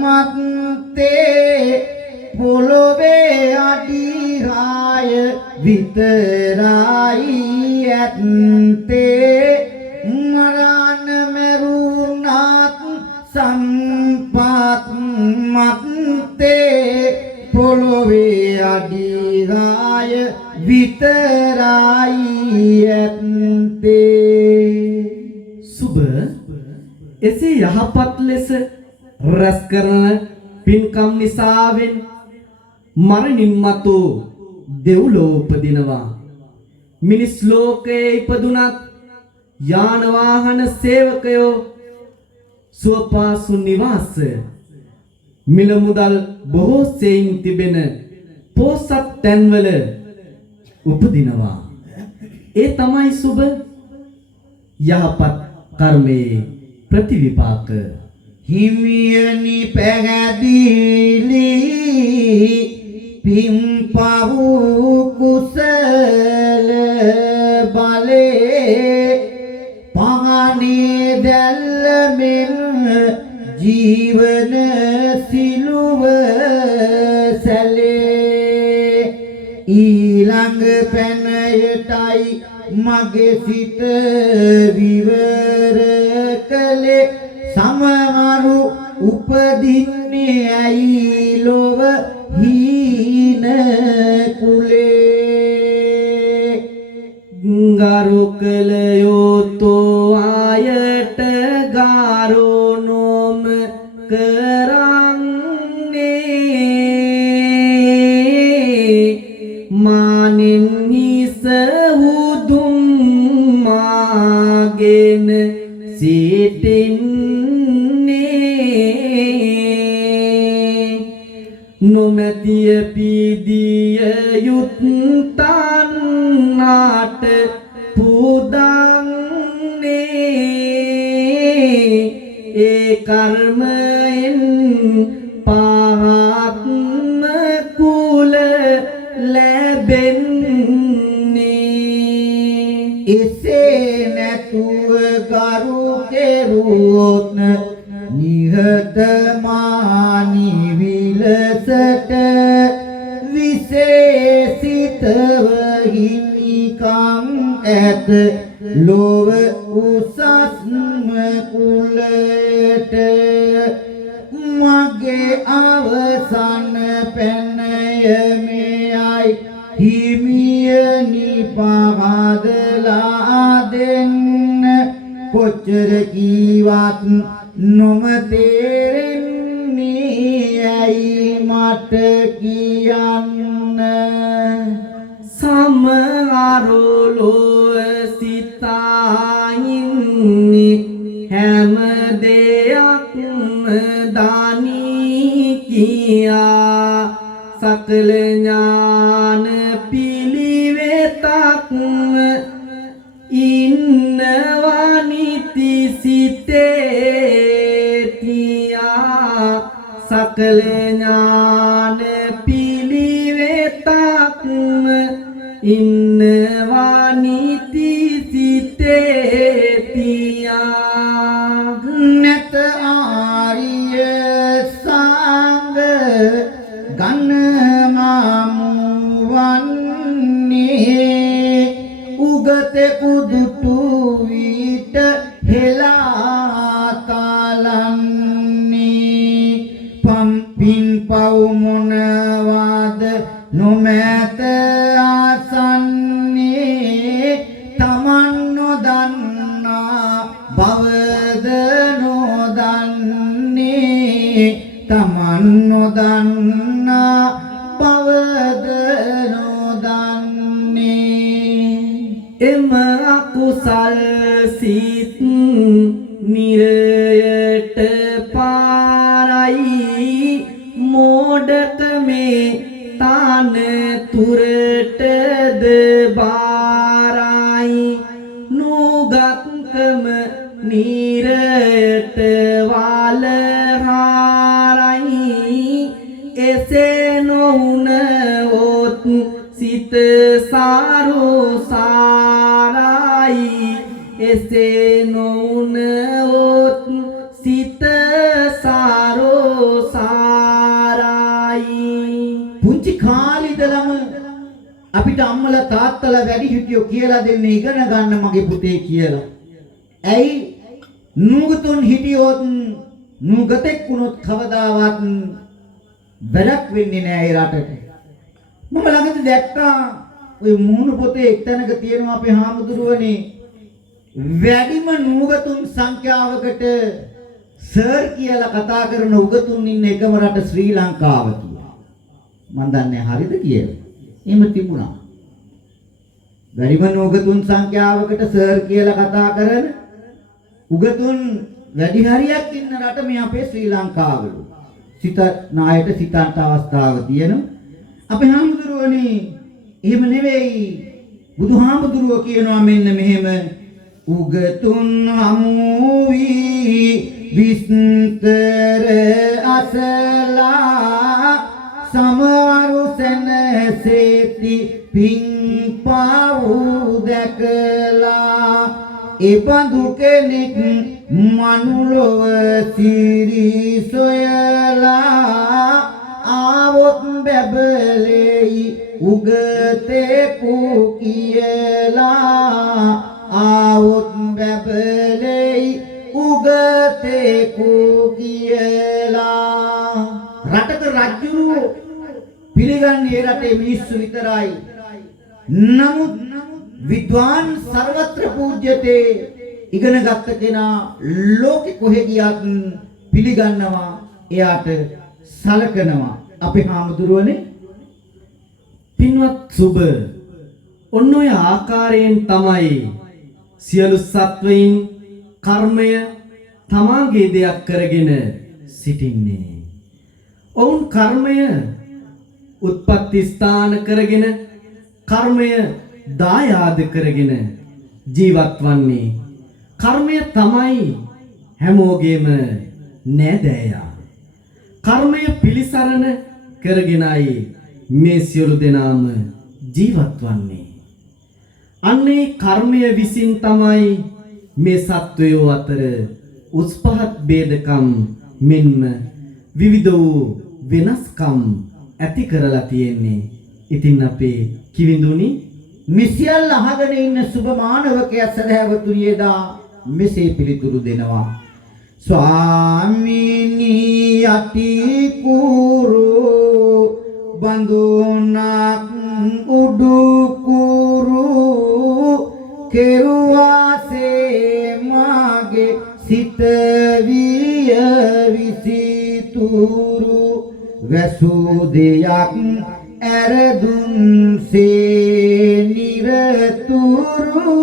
මත්තේ පොළොවේ අඩිහාය විතරයි ඇත්තේ මරණ මරුණත් සම්පත් මත්තේ පොළොවේ අඩිහාය විතරයි ඇත්තේ සුබ එසේ යහපත් ලෙස රැස් කරන පින්කම් නිසාවෙන් මරණින් මතු දෙව්ලොව උපදිනවා. මිනිස් ලෝකයේ ඉපදුනත් යාන වාහන සේවකයෝ සුවපහසු නිවාස මිල මුදල් බොහෝ සෙයින් තිබෙන පොසත් තැන්වල උපදිනවා. ඒ තමයි සුබ යහපත් කර්මයේ ප්‍රතිවිපාක. හිමියනි පැහැදිලි පින්පව් කුසල බලේ පහනේ දැල්ලෙන් ජීවන සිළුව සැලේ ඊළඟ පැනයටයි මගේ සිත විවර කළේ සමහරු උපදින්නේ ඇයි ලොව හීන කුලේ ගාරු කළ යෝතෝ ආයට ගාරෝ නොම කරන්නේ මානින් හිස හුදුම් මාගෙන සිටින්නේ නොමැතිය පීදිය යුත්තන්නාට පුදන්නේ ඒ කර්මයෙන් පාත්ම කුල ලැබෙන්නේ එසේ නැතුව ගරු කෙරුවොත් නිහතමානී විලසට විශේෂිතව හිමිකම් ඇත ලොව උසස්ම කුලයට මගේ අවසන් පැනයමයි හිමියනි පහදලා දෙන්න කොච්චර කීවත් නොම තේරෙන්නේ ඇයි මට කියන්න සමහරලෝ සිතායින්නේ හැම දෙයක්ම දානී කියා සකල ඥාන පිළිවෙතක් ඉන්නවා නිති සිතේ තියා සකල ඥාන පිළිවෙතක් ඉන්නවා නීති සිතේ තියා නැත ආර්ය සංඝ ගණමාමුවන්නේ උගතෙකු දුටු විට හෙලා තලන්නේ පම්පින් පව් මොනවාද නොමැත ආසන්නේ තමන් නොදන්නා බවද නොදන්නේ තමන් නොදන්නා බවද නොදන්නේ එම අකුසල් සිත් නිරයට පාරයි මෝඩකමේ තාන තුරටද බාරයි නුගත්කම නිරයට වලහාරයි එසේ නොවුනොත් සිත සාරයි එසේ නොවුනොත් සිත සාරයි පුංචි කාලේ ඉඳලම අපිට අම්මලා තාත්තලා වැඩිහිටියෝ කියලා දෙන්නේ ඉගෙන ගන්න මගේ පුතේ කියලා. ඇයි නුගතුන් හිටියොත් නුගතෙක් වුණොත් කවදාවත් වැඩක් වෙන්නේ නැහැ ඒ රටට. මම ළඟදී දැක්කා ওই මූණු පොතේ එක්තැනක තියෙනවා අපේ හාමුදුරුවනේ වැඩිම නුගතුන් සංඛ්‍යාවකට සර් කියලා කතා කරන උගතුන් ඉන්න එකම රට ශ්‍රී ලංකාව කියලා. මන් දන්නේ හරිද කියලා. එහෙම තිබුණා. වැඩිම නුගතුන් සංඛ්‍යාවකට සර් කියලා කතා කරන උගතුන් වැඩි හරියක් ඉන්න රට මේ අපේ ශ්‍රී ලංකාවලු. සිත නායට සිතන්ට අවස්ථාව තියෙනවා. අපේ හාමුදුරුවනේ එහෙම නෙවෙයි. බුදුහාමුදුරුවෝ කියනවා මෙන්න මෙහෙම උගතුන් හමු වී විස්තර අසලා සමවරු සැනසෙති පින් පව් දැකලා එබඳු කෙනෙක් මනුලොව සිරි සොයලා ආවොත් බැබලෙයි උගතෙකු කියලා ආවොත් බැබලෙයි උගතෙකු කියලා රටක රජුරු පිළිගන්නේ රටේ මිනිස්සු විතරයි. නමුත් විද්වාන් සර්වත්‍ර පූජ්‍යතේ ඉගෙන ගත්ත කෙනා ලෝකෙ කොහෙ ගියත් පිළිගන්නවා එයාට සලකනවා. අපේ හාමුදුරුවනේ පින්වත් සුබ ඔන්න ඔය ආකාරයෙන් තමයි සියලු සත්වයින් කර්මය තමාගේ දෙයක් කරගෙන සිටින්නේ. ඔවුන් කර්මය උත්පත්ති ස්ථාන කරගෙන කර්මය දායාද කරගෙන ජීවත් වන්නේ. කර්මය තමයි හැමෝගේම නෑදෑයා. කර්මය පිළිසරණ කරගෙනයි මේ සියලු දෙනාම ජීවත් වන්නේ. අන්නේ කර්මය විසින් තමයි මේ සත්වයෝ අතර උස් පහත් ભેදකම් මෙන්ම විවිධ වූ වෙනස්කම් ඇති කරලා තියෙන්නේ. ඉතින් අපේ කිවිඳුනි මිසියල් අහගෙන ඉන්න සුබ මානවකයා සදහැවතුනි එදා මෙසේ පිළිතුරු දෙනවා. ස්වාමීනි යටි කුරු බඳුනක් උඩු කුරු කෙරුවාසේ මාගේ සිත විය විසිතුරු වැසූ දෙයක් ඇරදුන්සේ නිරතුරු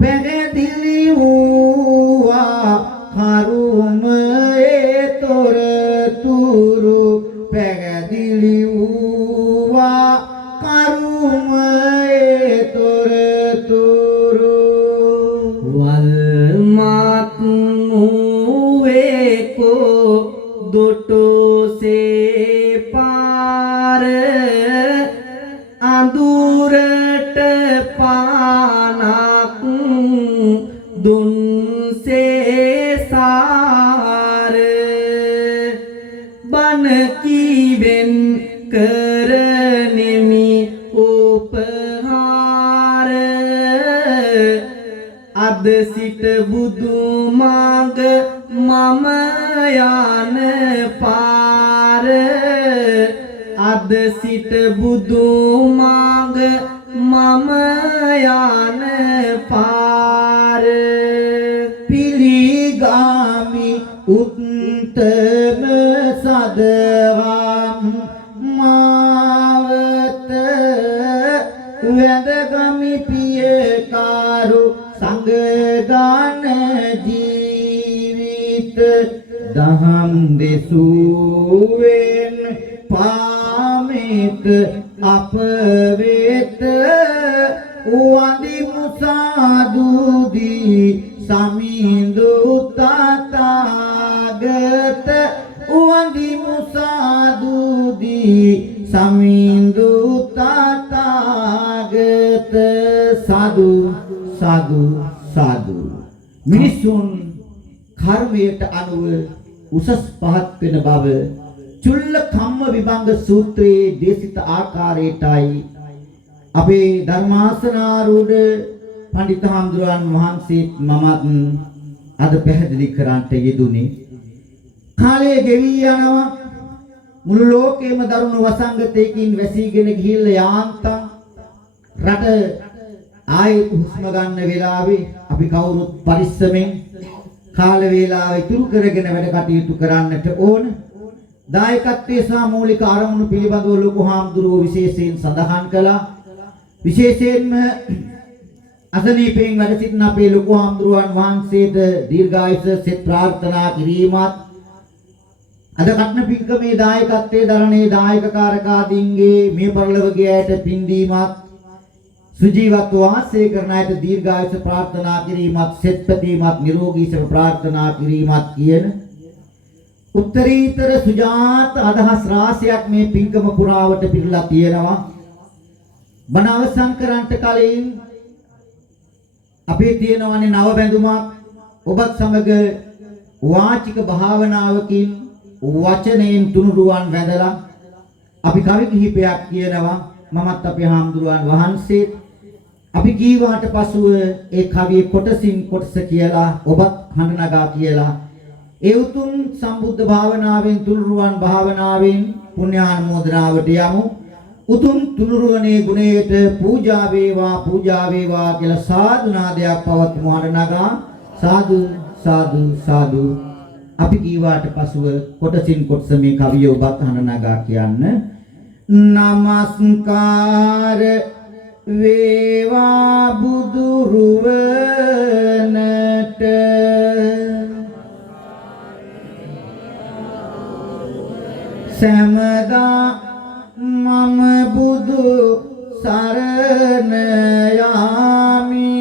පැහැදිලි වූවා කරුමයේ තොරතුරු පැහැදිලි වූවා කරුමයේ තොරතුරු වල්මත් නුවේකෝ දොටෝසේ පාර අඳු අඳුරට පානක් දුන්සේ සාර බණ කීවෙන් කරනෙමි උපහාර අද සිට බුදු මඟ මම යන පාර අද සිට බුදු මඟ මම යන පාර පිළිගාමි උත්තම සදහම් මාවත වැදගමි පියකාරු සංගගාන ජීවිත දහම් දෙසුවෙන් පාමිත අප වෙත වඳි මුසාදුදී සමිඳු තථාගත වඳි මුසාදුදී සමිඳු තථාගත සාදු සාදු සාදු මිනිසුන් කර්මයට අනුව උසස් පහත් වෙන බව චුල්ල කම්ම විභංග සූත්‍රයේ දේශිත ආකාරයටයි අපේ ධර්මාසනාරූඪ පඬිත් හාමුදුරුවන් වහන්සේත් මමත් අද පැහැදිලි කරන්නට යෙදුනේ. කාලය ගෙවි යනවා. මුළු ලෝකෙම දරුණු වසංගතයකින් වැසීගෙන ගිහිල්ලා යාන්තම් රට ආයෙත් හුස්ම ගන්න වෙලාවේ අපි කවුරුත් පරිස්සමෙන් කාල වේලාව ඉතුරු කරගෙන වැඩ කටයුතු කරන්නට ඕන. දායකත්වයේ සහ මූලික ආරමුණු පිළිබඳව ලොකු හාමුදුරුවෝ විශේෂයෙන් සඳහන් කළා. විශේෂයෙන්ම අසනීපයෙන් වැඩ සිටින අපේ ලොකු හාමුදුරුවන් වහන්සේට දීර්ඝායුෂ සෙත් ප්‍රාර්ථනා කිරීමත් අද කටන පින්කමේ දායකත්වයේ දරණේ දායකකාරකාදීන්ගේ මිය පරලොව ගියාට පින්දීමත් සුජීවත්ව වාසය කරන අයට දීර්ඝායුෂ ප්‍රාර්ථනා කිරීමත් සෙත් පැතීමත් නිරෝගී සුව ප්‍රාර්ථනා කිරීමත් කියන උත්තරීතර සුජාත අදහස් රාශියක් මේ පින්කම පුරාවට පිරලා තියෙනවා. බණ අවසන් කරන්නට කලින් අපේ තියෙනවනේ නව බැඳුමක් ඔබත් සමග වාචික භාවනාවකින් වචනයෙන් තුනුරුවන් වැඳලා අපි කවි කිහිපයක් කියනවා. මමත් අපේ හාමුදුරුවන් වහන්සේත් අපි කීවාට පසුව ඒ කවියේ කොටසින් කොටස කියලා ඔබත් හඬ නගා කියලා ඒ උතුම් සම්බුද්ධ භාවනාවෙන් තුනුරුවන් භාවනාවෙන් පුණ්‍යානුමෝදනාවට යමු. උතුම් තුනුරුවනේ ගුණයට පූජා වේවා කියලා සාදු නාදයක් පවත්වමු. හඬ නගා සාදු සාදු සාදු. අපි කීවාට පසුව කොටසින් කොටස මේ කවිය ඔබත් හඬ නගා කියන්න. නමස්කාර වේවා බුදුරුවනට සෑමදා මම බුදු සරණ යාමි.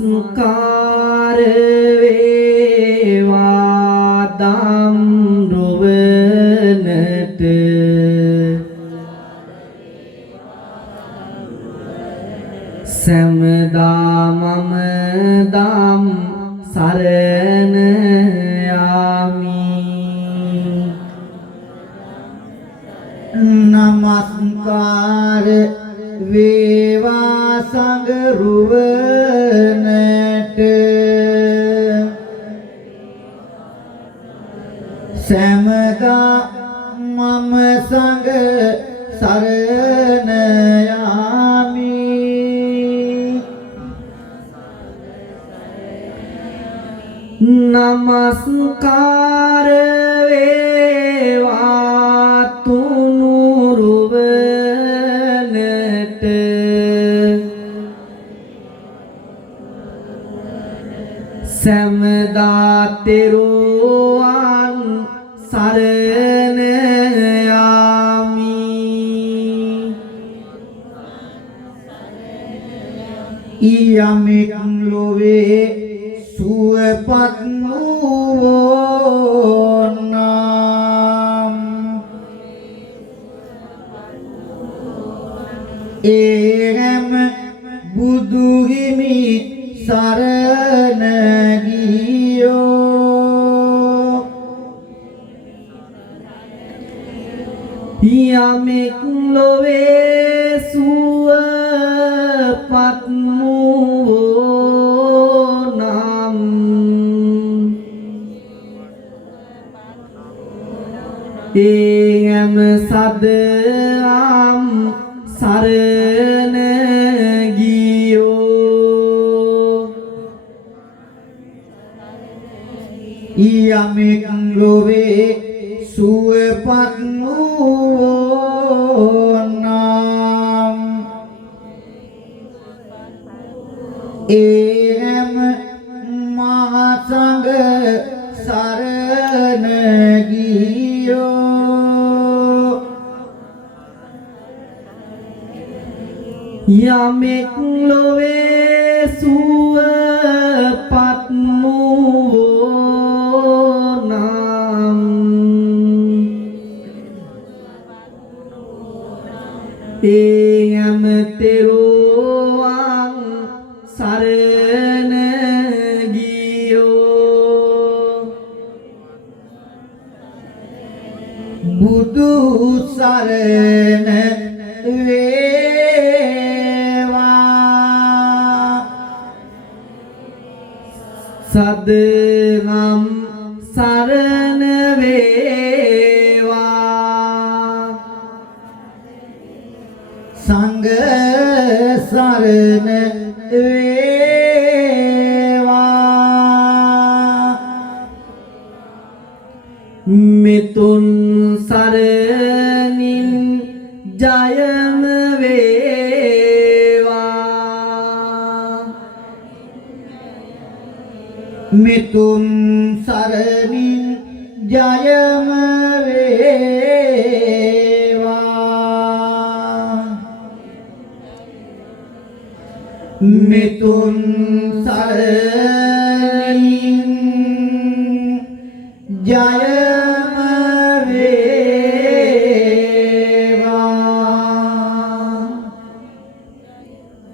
නමස්කාර වේවා දම් රුවනට සෑමදා මම දම් සරණ යාමි. නමස්කාර වේවා සංඝ රුවනට සෑමදා මම සංඝ සරණ යාමි. නමස්කාර වේවා තුනුරුවනට සෑමදා තෙරුවන් සරණ යාමි. යමෙක් ලොවේ සුවපත් වූවෝ එම් බුදු හිමි සරණ ගියෝ යමෙක් ලොවේ සුවපත් වූ නම් එම් සදම් සරණ ගියෝ යමෙක් ලොවේ සුවපත් වූ නම් එම් මහ සංඝ සරණ ගියෝ යමෙක් ලොවේ සුවපත් වූ නම් එම් තෙරුවන් සරණ ගියෝ බුදු සරණ වේවා සදනම් සරණ වේවා සංඝ සරණ වේවා මෙතුන් සරණින් ජයම වේවා මෙතුන් සරණින් ජයම වේවා මෙතුන් සරණින් ජයම වේවා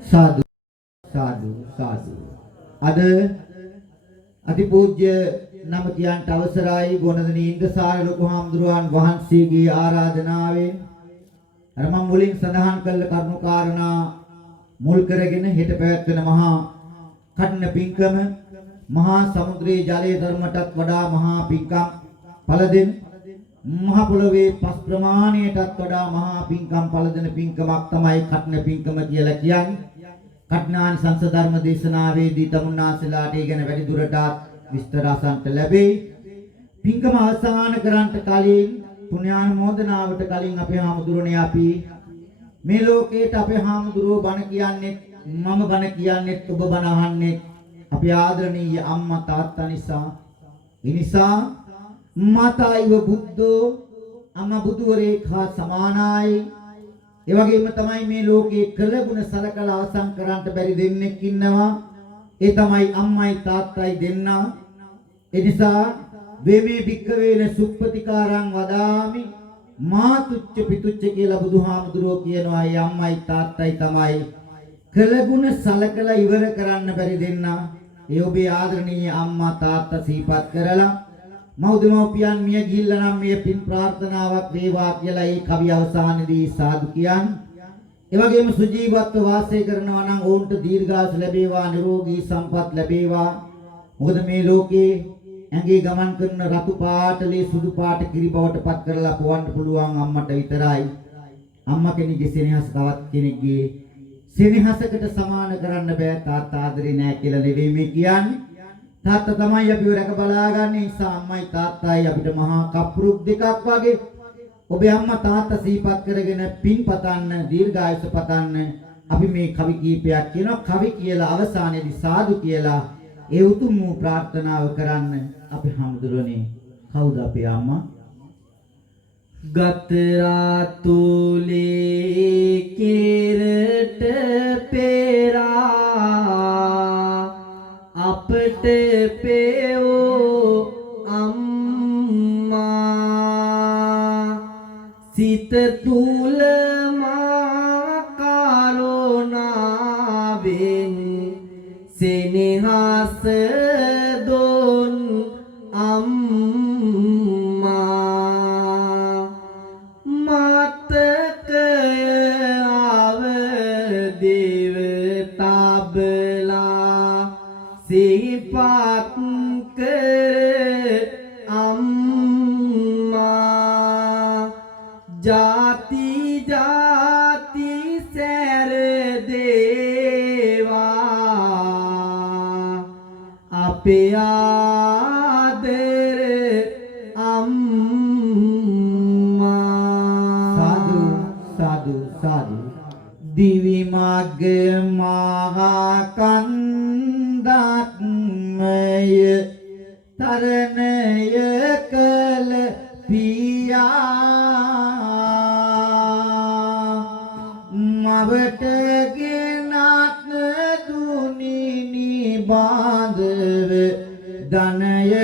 සාදු සාදු සාදු අද අතිපූජ්‍ය නම කියන්ට අවසරයි ගොනදනී ඉන්දසාර ලොකු හාමුදුරුවන් වහන්සේගේ ආරාධනාවෙන් අර මම මුලින් සඳහන් කළ කරුණු කාරණා මුල් කරගෙන හෙට පැවැත්වෙන මහා කඨින පින්කම මහා සමුද්‍රයේ ජලයේ ධර්මයටත් වඩා මහා පින්කම් පළ දෙන මහ පොළොවේ පස් ප්‍රමාණයටත් වඩා මහා පින්කම් පළ දෙන පින්කමක් තමයි කඨින පින්කම කියලා කියන්නේ. කඨිනානි සංස ධර්ම දේශනාවේදී තමුන්නාසලාට ඒ ගැන වැඩි දුරටත් විස්තර අසන්නට ලැබේ. පින්කම අවසන් කරන්නට කලින් පුණ්‍යානුමෝදනාවට කලින් අපේ හාමුදුරනේ අපි මේ ලෝකේට අපේ හාමුදුරුවෝ බණ කියන්නේ මම බණ කියන්නේ ඔබ බණ අහන්නේ අපේ ආදරණීය අම්මා තාත්තා නිසා. ඒ නිසා මාතායිව බුද්ධෝ අම්මා බුදුවරේ හා සමානයි. ඒ වගේම තමයි මේ ලෝකේ කළගුණ සලකලා අවසන් කරන්නට බැරි දෙන්නෙක් ඉන්නවා. ඒ තමයි අම්මයි තාත්තයි දෙන්නා. ඒ නිසා වේමේ භික්කවේන සුප්පතිකාරං වදාමි මාතුච්ච පිතුච්ච කියලා බුදුහාමුදුරුවෝ කියනවා. ඒ අම්මයි තාත්තයි තමයි කළගුණ සලකලා ඉවර කරන්න බැරි දෙන්නා. ඒ ඔබේ ආදරණීය අම්මා තාත්තා සිහිපත් කරලා මව්දෙමව්පියන් මිය ගිහිල්ලා නම් මේ පින් ප්‍රාර්ථනාවක් වේවා කියලා ඒ කවි අවසානයේදී සාදු කියන්. ඒ වගේම සුජීවත්ව වාසය කරනවා නම් ඔවුන්ට දීර්ඝායුෂ ලැබේවා, නිරෝගී සම්පත් ලැබේවා. මොකද මේ ලෝකේ ඇඟේ ගමන් කරන රතු පාටලේ සුදු පාට කිරි බවට පත් කරලා පොවන්න පුළුවන් අම්මට විතරයි. අම්මා කෙනෙක්ගේ සෙනෙහස තවත් කෙනෙක්ගේ සෙනෙහසකට සමාන කරන්න බෑ. තාත්තා ආදරේ නෑ කියලා නෙවෙයි මේ කියන්නේ. තාත්තා තමයි අපිව රැක බලාගන්නේ. නිසා අම්මයි තාත්තයි අපිට මහා කප්පුරුක් දෙකක් වගේ. ඔබේ අම්මා තාත්තා සිහිපත් කරගෙන පින් පතන්න, දීර්ඝායුෂ පතන්න. අපි මේ කවි කීපයක් කියනවා. කවි කියලා අවසානයේදී සාදු කියලා ඒ උතුම් වූ ප්‍රාර්ථනාව කරන්න. අපි හමුදුරනේ කවුද අපේ අම්මා? ගතරාතුලේ කෙරට පෙරා අපට පෙවෝ අම්මා සිත තුල මා जाति जाति सैर देवा आपे आदर अम्मा साधु साधु साधु दिवि मार्ग महाकंदात्मय तरनय कल पिया मवट गिनात दुनिनी बांधव दनय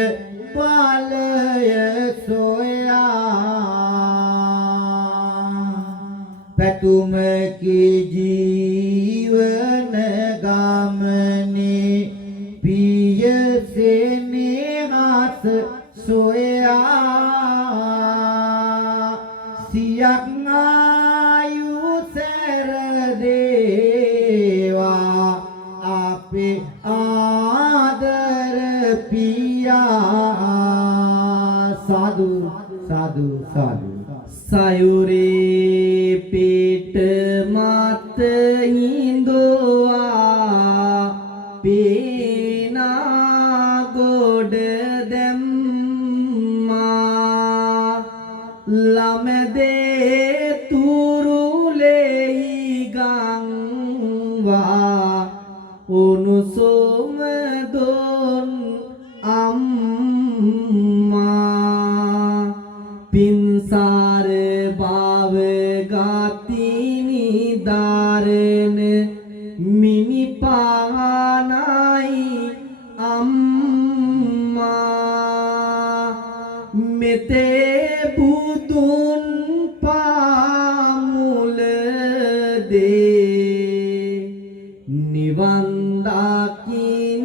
पालय सोया पैतुम की जीवन गामने पिय से नेहास सोया सियंगायु सर देवा आपे आदर पिया साधु साधु साधु सायुरे पेट मात इंदोआ पेना गोड देम्मा लमदे तुरुले गंवा उनुसोम दोन अम्मा पिंसार बाव गातीनी दारन मिनी पानाई अम्मा मेते बुदुन पामुल दे निवंदाकिन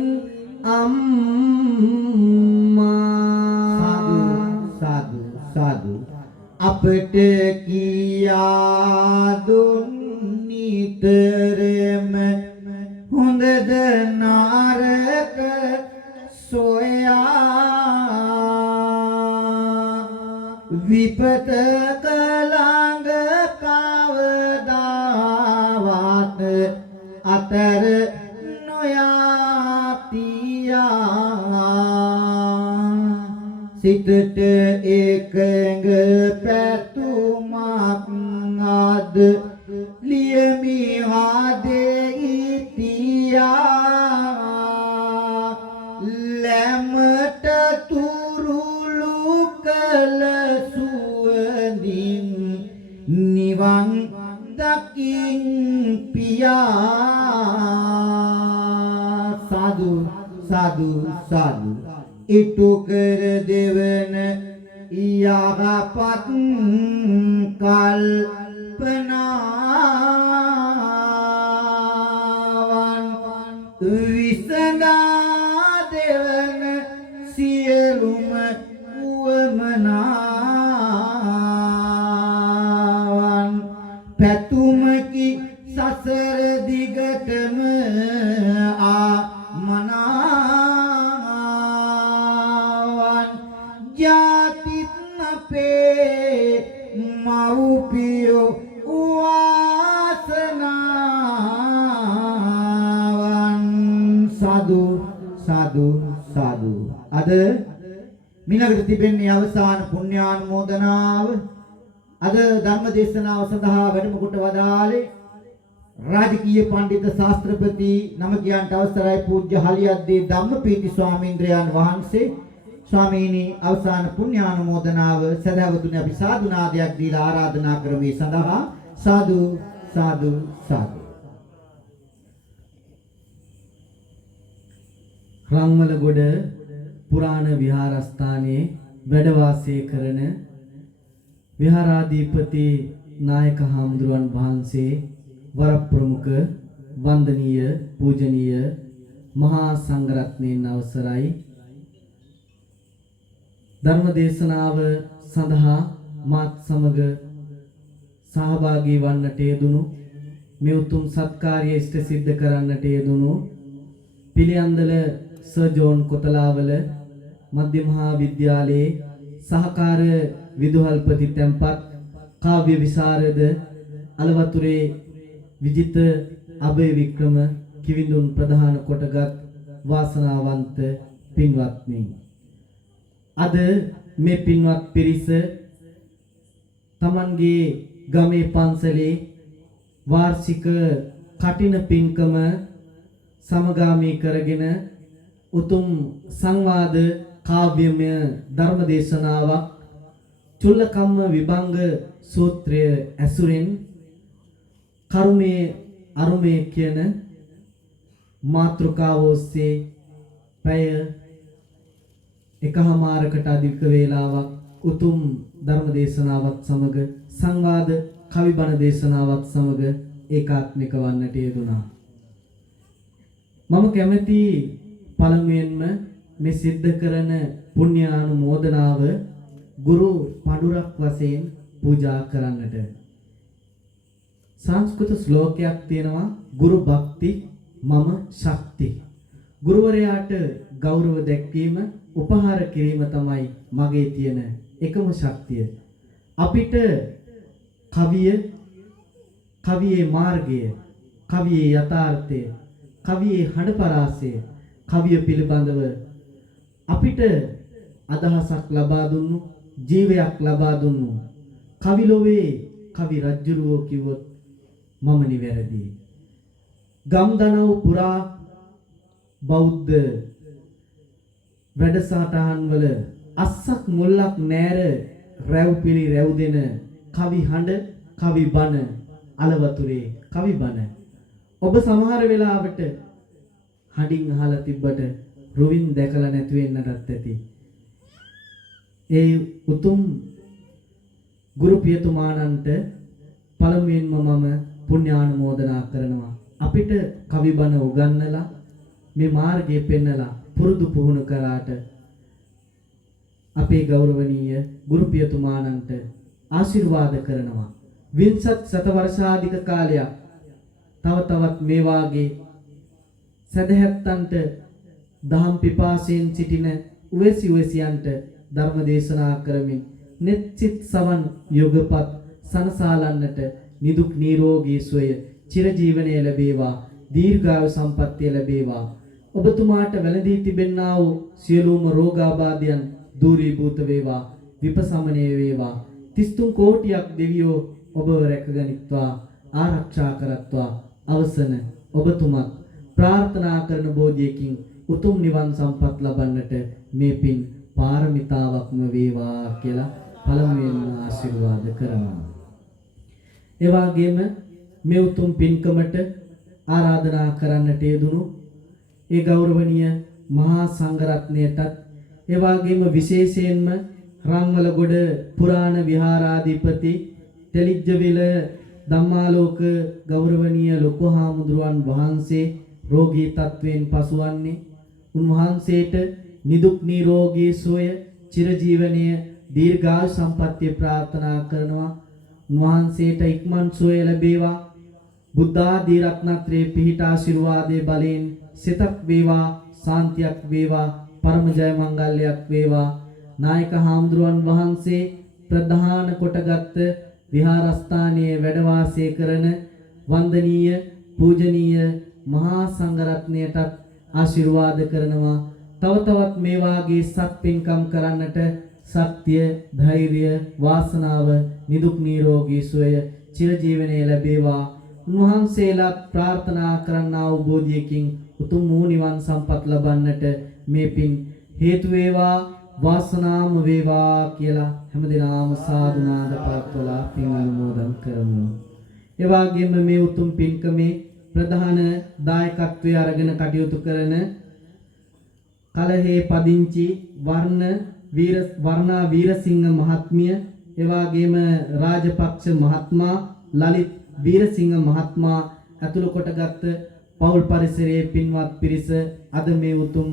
अम्मा साधु साधु අපට කියා දුන්නිතරම හොඳද නාරක සොයා විපත කලංග කවදාවත් අතර නොයාතියා සිතට එකඟ පැතුමක් අද ලියමි ආදෙයි තියා ලැමට තුරුළු කළ සුවඳින් නිවන් දකින් පියා සාදු සාදු සාදු ඉටු කර දෙවන යහපත් කල්පනාවන් විසඳා දෙවන සියලුම උවමනාවන් පැතුමකි සසර දිගටම ආමනාවන් ජාතිත් අපේ මව්පියෝ වාසනාවන් සාදු සාදු සාදු අද මිලකට තිබෙන්නේ අවසාන පුණ්‍යානුමෝදනාව අද ධර්ම දේශනාව සඳහා වැඩම කොට වදාළේ රාජකීය පඬිතු ශාස්ත්‍රපති නම කියන්ට අවසරයි පූජ්‍ය හලියද්දී ධම්මපීති ස්වාමීන්ද්‍රයන් වහන්සේ ස්වාමීනි අවසාන පුණ්‍යානුමෝදනාව සදහවතුනි අපි සාදු නාදයක් දීලා ආරාධනා කරමු සඳහා සාදු සාදු සාදු රංවලගොඩ පුරාණ විහාරස්ථානයේ වැඩ වාසය කරන විහාරාධිපති නායක හාමුදුරුවන් වහන්සේ වරප්‍රමුඛ වන්දනීය පූජනීය මහා සංඝරත්නයන් අවසරයි ධර්ම දේශනාව සඳහා මාත් සමග සහභාගී වන්නට යෙදුණු මේ උතුම් සත්කාරය ඉෂ්ට සිද්ධ කරන්නට යෙදුණු පිළියන්දල සර් ජෝන් කොතලාවල මධ්‍ය මහා විද්‍යාලයේ සහකාර විදුහල්පති තැන්පත් කාව්‍ය විසරද අලවතුරේ විජිත අබේ වික්‍රම කිවිඳුන් ප්‍රධාන කොටගත් වාසනාවන්ත පින්වත්නි, අද මේ පින්වත් පිරිස තමන්ගේ ගමේ පන්සලේ වාර්ෂික කටින පින්කම සමගාමී කරගෙන උතුම් සංවාද කාව්‍යමය ධර්ම දේශනාවක් චුල්ලකම්ම විභංග සූත්‍රය ඇසුරින් කරුමේ අරුමේ කියන මාතෘකාව ඔස්සේ පැය එකහමාරකට අධික වේලාවක් උතුම් ධර්ම දේශනාවක් සමග සංවාද කවිබණ දේශනාවක් සමග ඒකාත්මික වන්නට යෙදුණා. මම කැමැති පළමුවෙන්ම මේ සිද්ධ කරන පුණ්‍යානුමෝදනාව ගුරු පඬුරක් වශයෙන් පූජා කරන්නට. සංස්කෘත ශ්ලෝකයක් තියෙනවා, ගුරු භක්ති මම ශක්ති. ගුරුවරයාට ගෞරව දැක්වීම, උපහාර කිරීම තමයි මගේ තියෙන එකම ශක්තිය. අපිට කවියේ මාර්ගය, කවියේ යථාර්ථය, කවියේ හඬපරාසය, කවිය පිළිබඳව අපිට අදහසක් ලබා දුන්නු, ජීවයක් ලබා දුන්නු කවි ලෝවේ කවි රජුරෝ කිව්වොත් මම නිවැරදි. ගම්දනව් පුරා බෞද්ධ වැඩසටහන් වල අස්සක් මුල්ලක් නෑර රැව් පිළි රැව් දෙන කවි හඬ, කවි බණ, අලවතුරේ කවි බණ. ඔබ සමහර වෙලාවට හඬින් අහලා තිබ්බට රුවින් දැකලා නැති වෙන්නටත් ඇති. ඒ උතුම් ගුරු පියතුමාණන්ට පළමුවෙන්ම මම පුණ්‍යානුමෝදනා කරනවා. අපිට කවි බණ උගන්වලා මේ මාර්ගය පෙන්නලා පුරුදු පුහුණු කරාට අපේ ගෞරවනීය ගුරු පියතුමාණන්ට ආශිර්වාද කරනවා. වින්සත් සතවර්ෂාධික කාලයක් තව තවත් මේ වාගේ සදහැත්තන්ට දහම් පිපාසයෙන් සිටින උවැසියන්ට ධර්ම දේශනා කරමින් netsit සවන් යොගපත් සනසාලන්නට නිදුක් නිරෝගී සුවය චිරජීවනයේ ලැබේවා, දීර්ඝායු සම්පන්නිය ලැබේවා. ඔබතුමාට වැළඳී තිබෙන්නා වූ සියලුම රෝගාබාධයන් දුරීභූත වේවා, විපසමනය වේවා. 33 කෝටියක් දෙවියෝ ඔබව රැකගනිත්වා, ආරක්ෂා කරත්වා. අවසන ඔබතුමත් ප්‍රාර්ථනා කරන බෝධියකින් උතුම් නිවන් සම්පත් ලබන්නට මේ පින් පාරමිතාවක්ම වේවා කියලා පළමුවෙන්ම ආශිර්වාද කරනවා. ඒ වගේම මේ උතුම් පින්කමට ආරාධනා කරන්නට යෙදුණු ඒ ගෞරවනීය මහා සංඝරත්නයටත්, ඒ වගේම විශේෂයෙන්ම රන්වලගොඩ පුරාණ විහාරාධිපති තෙලිජ්ජවිල ධම්මාලෝක ගෞරවනීය ලොකු හාමුදුරුවන් වහන්සේ රෝගී තත්වයෙන් පසුවන්නේ, උන්වහන්සේට නිදුක් නිරෝගී සුවය චිරජීවනයේ දීර්ඝායු සම්පන්නිය ප්‍රාර්ථනා කරනවා. උන්වහන්සේට ඉක්මන් සුවය ලැබේවා. බුද්ධ ආදී රත්නත්‍රයේ පිහිට ආශිර්වාදයේ බලයෙන් සිතක් වේවා, සාන්තියක් වේවා, පරම ජය මංගල්‍යයක් වේවා. නායක හාමුදුරුවන් වහන්සේ ප්‍රධාන කොටගත් විහාරස්ථානයේ වැඩ වාසය කරන වන්දනීය පූජනීය මහා සංඝරත්නයටත් ආශිර්වාද කරනවා. තව තවත් මේ වාගේ සත් පින්කම් කරන්නට ශක්තිය, ධෛර්ය, වාසනාව, නිදුක් නිරෝගී සුවය චිරජීවනයේ ලැබේවා. උන්වහන්සේලාත් ප්‍රාර්ථනා කරන්නා වූ බෝධියකින් උතුම් වූ නිවන් සම්පත් ලබන්නට මේ පින් හේතු වේවා, වාසනාම වේවා කියලා හැමදෙනාම සාදු නාද පවත්වලා පින් අනුමෝදන් කරමු. ඒ වගේම මේ උතුම් පින්කමේ ප්‍රධාන දායකත්වයේ අරගෙන කටයුතු කරන කලහේ පදිංචි වර්ණා වීරසිංහ මහත්මිය, ඒ වගේම රාජපක්ෂ මහත්මයා, ලලිත් වීරසිංහ මහත්මයා ඇතුළු කොටගත් පෞල් පරිසරයේ පින්වත් පිරිස අද මේ උතුම්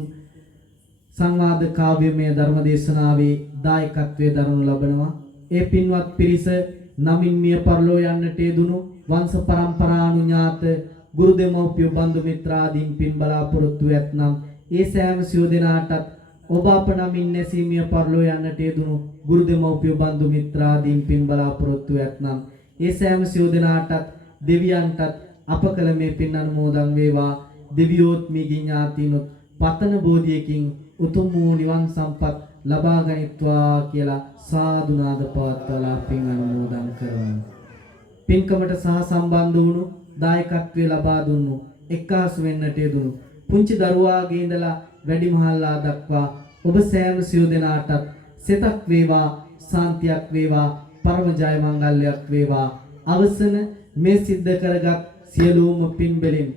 සංවාද කාව්‍යමය ධර්ම දේශනාවේ දායකත්වයේ දරනු ලබනවා. ඒ පින්වත් පිරිස නමින් මිය පරලෝ යන්නට යෙදුණු වංශ පරම්පරානුඥාත ගුරු දෙමව්පිය බන්දු මිත්‍රාදීන් පින් බලාපොරොත්තු ඇතනම් ඒ සෑම සියෝ දෙනාටත් ඔබ අප නමින් නැසීමිය පරලෝ යන්නට යෙදුණු ගුරු දෙමව්පිය බන්දු මිත්‍රාදීන් පින් බලාපොරොත්තු ඇතනම් ඒ සෑම සියලු දෙනාටත් දෙවියන්ටත් අප කළ මේ පින් අනුමෝදන් වේවා. දෙවියෝත් මිගින් ඥාතිනොත් පතන බෝධියකින් උතුම් වූ නිවන් සම්පත් ලබා ගනිත්වා කියලා සාදු නාද පවත්වලා පින් අනුමෝදන් කරමු. පින්කමට සහ සම්බන්ධ වුණු දායකත්වයේ ලබා දුන්නු එක්කාසු වෙන්නට යෙදුණු පුංචි දරුවාගේ ඉඳලා වැඩිමහල්ලා දක්වා ඔබ සෑම සියලු දෙනාටත් සිතක් වේවා, සාන්තියක් වේවා, පරම ජය මංගල්‍යයක් වේවා. අවසන මේ සිද්ධ කරගත් සියලුම පින්බෙලින්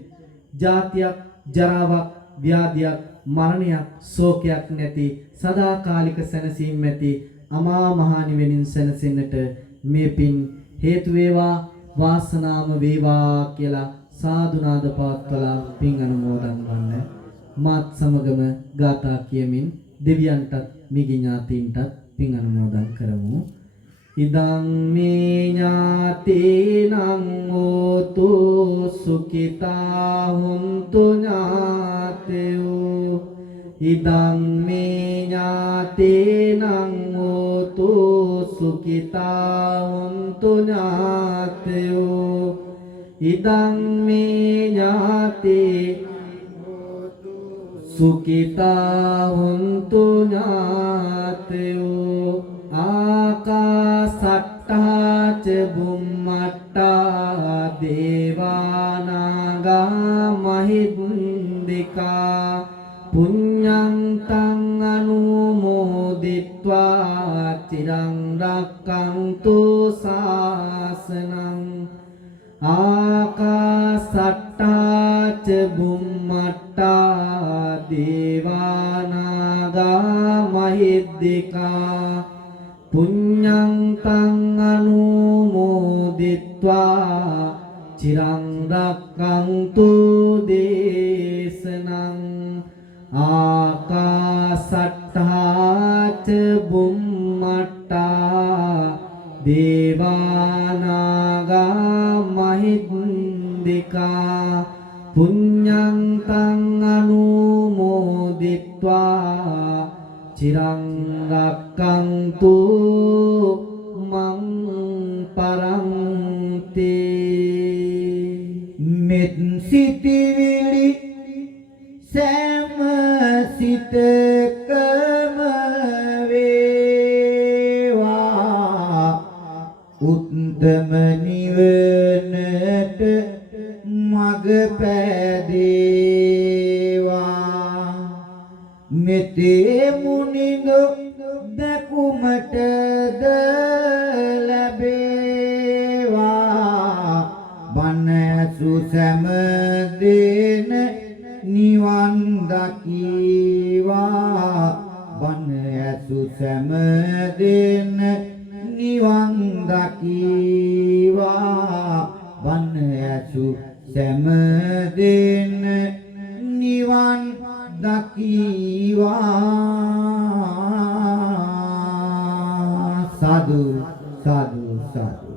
ජාතියක්, ජරාවක්, ව්‍යාධියක්, මරණයක්, ශෝකයක් නැති සදාකාලික සැනසීම ඇති අමා මහ නිවෙනින් සැනසෙන්නට මේ පින් හේතු වේවා, වාසනාම වේවා කියලා සාදු නාද පවත්වලා පින් අනුමෝදන් වන්න. මාත් සමගම ගාථා කියමින් දෙවියන්ටත් මිගි ඥාතීන්ටත් පින් අනුමෝදන් කරමු. ඉදං මේ ඥාතේනං හෝතු සුඛිතා හුන්තු ඥාතයෝ. ඉදං මේ ඥාතේනං හෝතු සුඛිතා හුන්තු ඥාතයෝ. ඉදං මේ ඥාතේ සුඛිතා හුන්තු ඥාතයෝ. ආකාසට්ටා ච බුම්මට්ටා දේවානාගා මහිද්దికා පුඤ්ඤං තං අනුමෝදිත්වා චිරං රක්ඛන්තු ශාසනං. ආකාසට්ටා ච බුම්මට්ටා දේවානාගා මහිද්దికා පුඤ්ඤං තං අනුමෝදිත්වා චිරං රක්ඛන්තු දේශනං. ආකාසට්ටා ච බුම්මට්ටා දේවානාගා මහිද්దికා පුඤ්ඤං තං අනුමෝදිත්වා චිරං රක්ඛන්තු මං පරන්ති. මෙත් සිටිවිලි සෑම සිතකම වේවා උත්තම නිවනට මග පෑදේවා. මෙතේ මුනිඳු දැකුමටද ලැබේවා. බණ ඇසු සෑම දින නිවන් දකීවා. බණ ඇසු සෑම දින නිවන් දකීවා. බණ ඇසු සෑම දින නිවන් දකීවා. සාදු සාදු සාදු.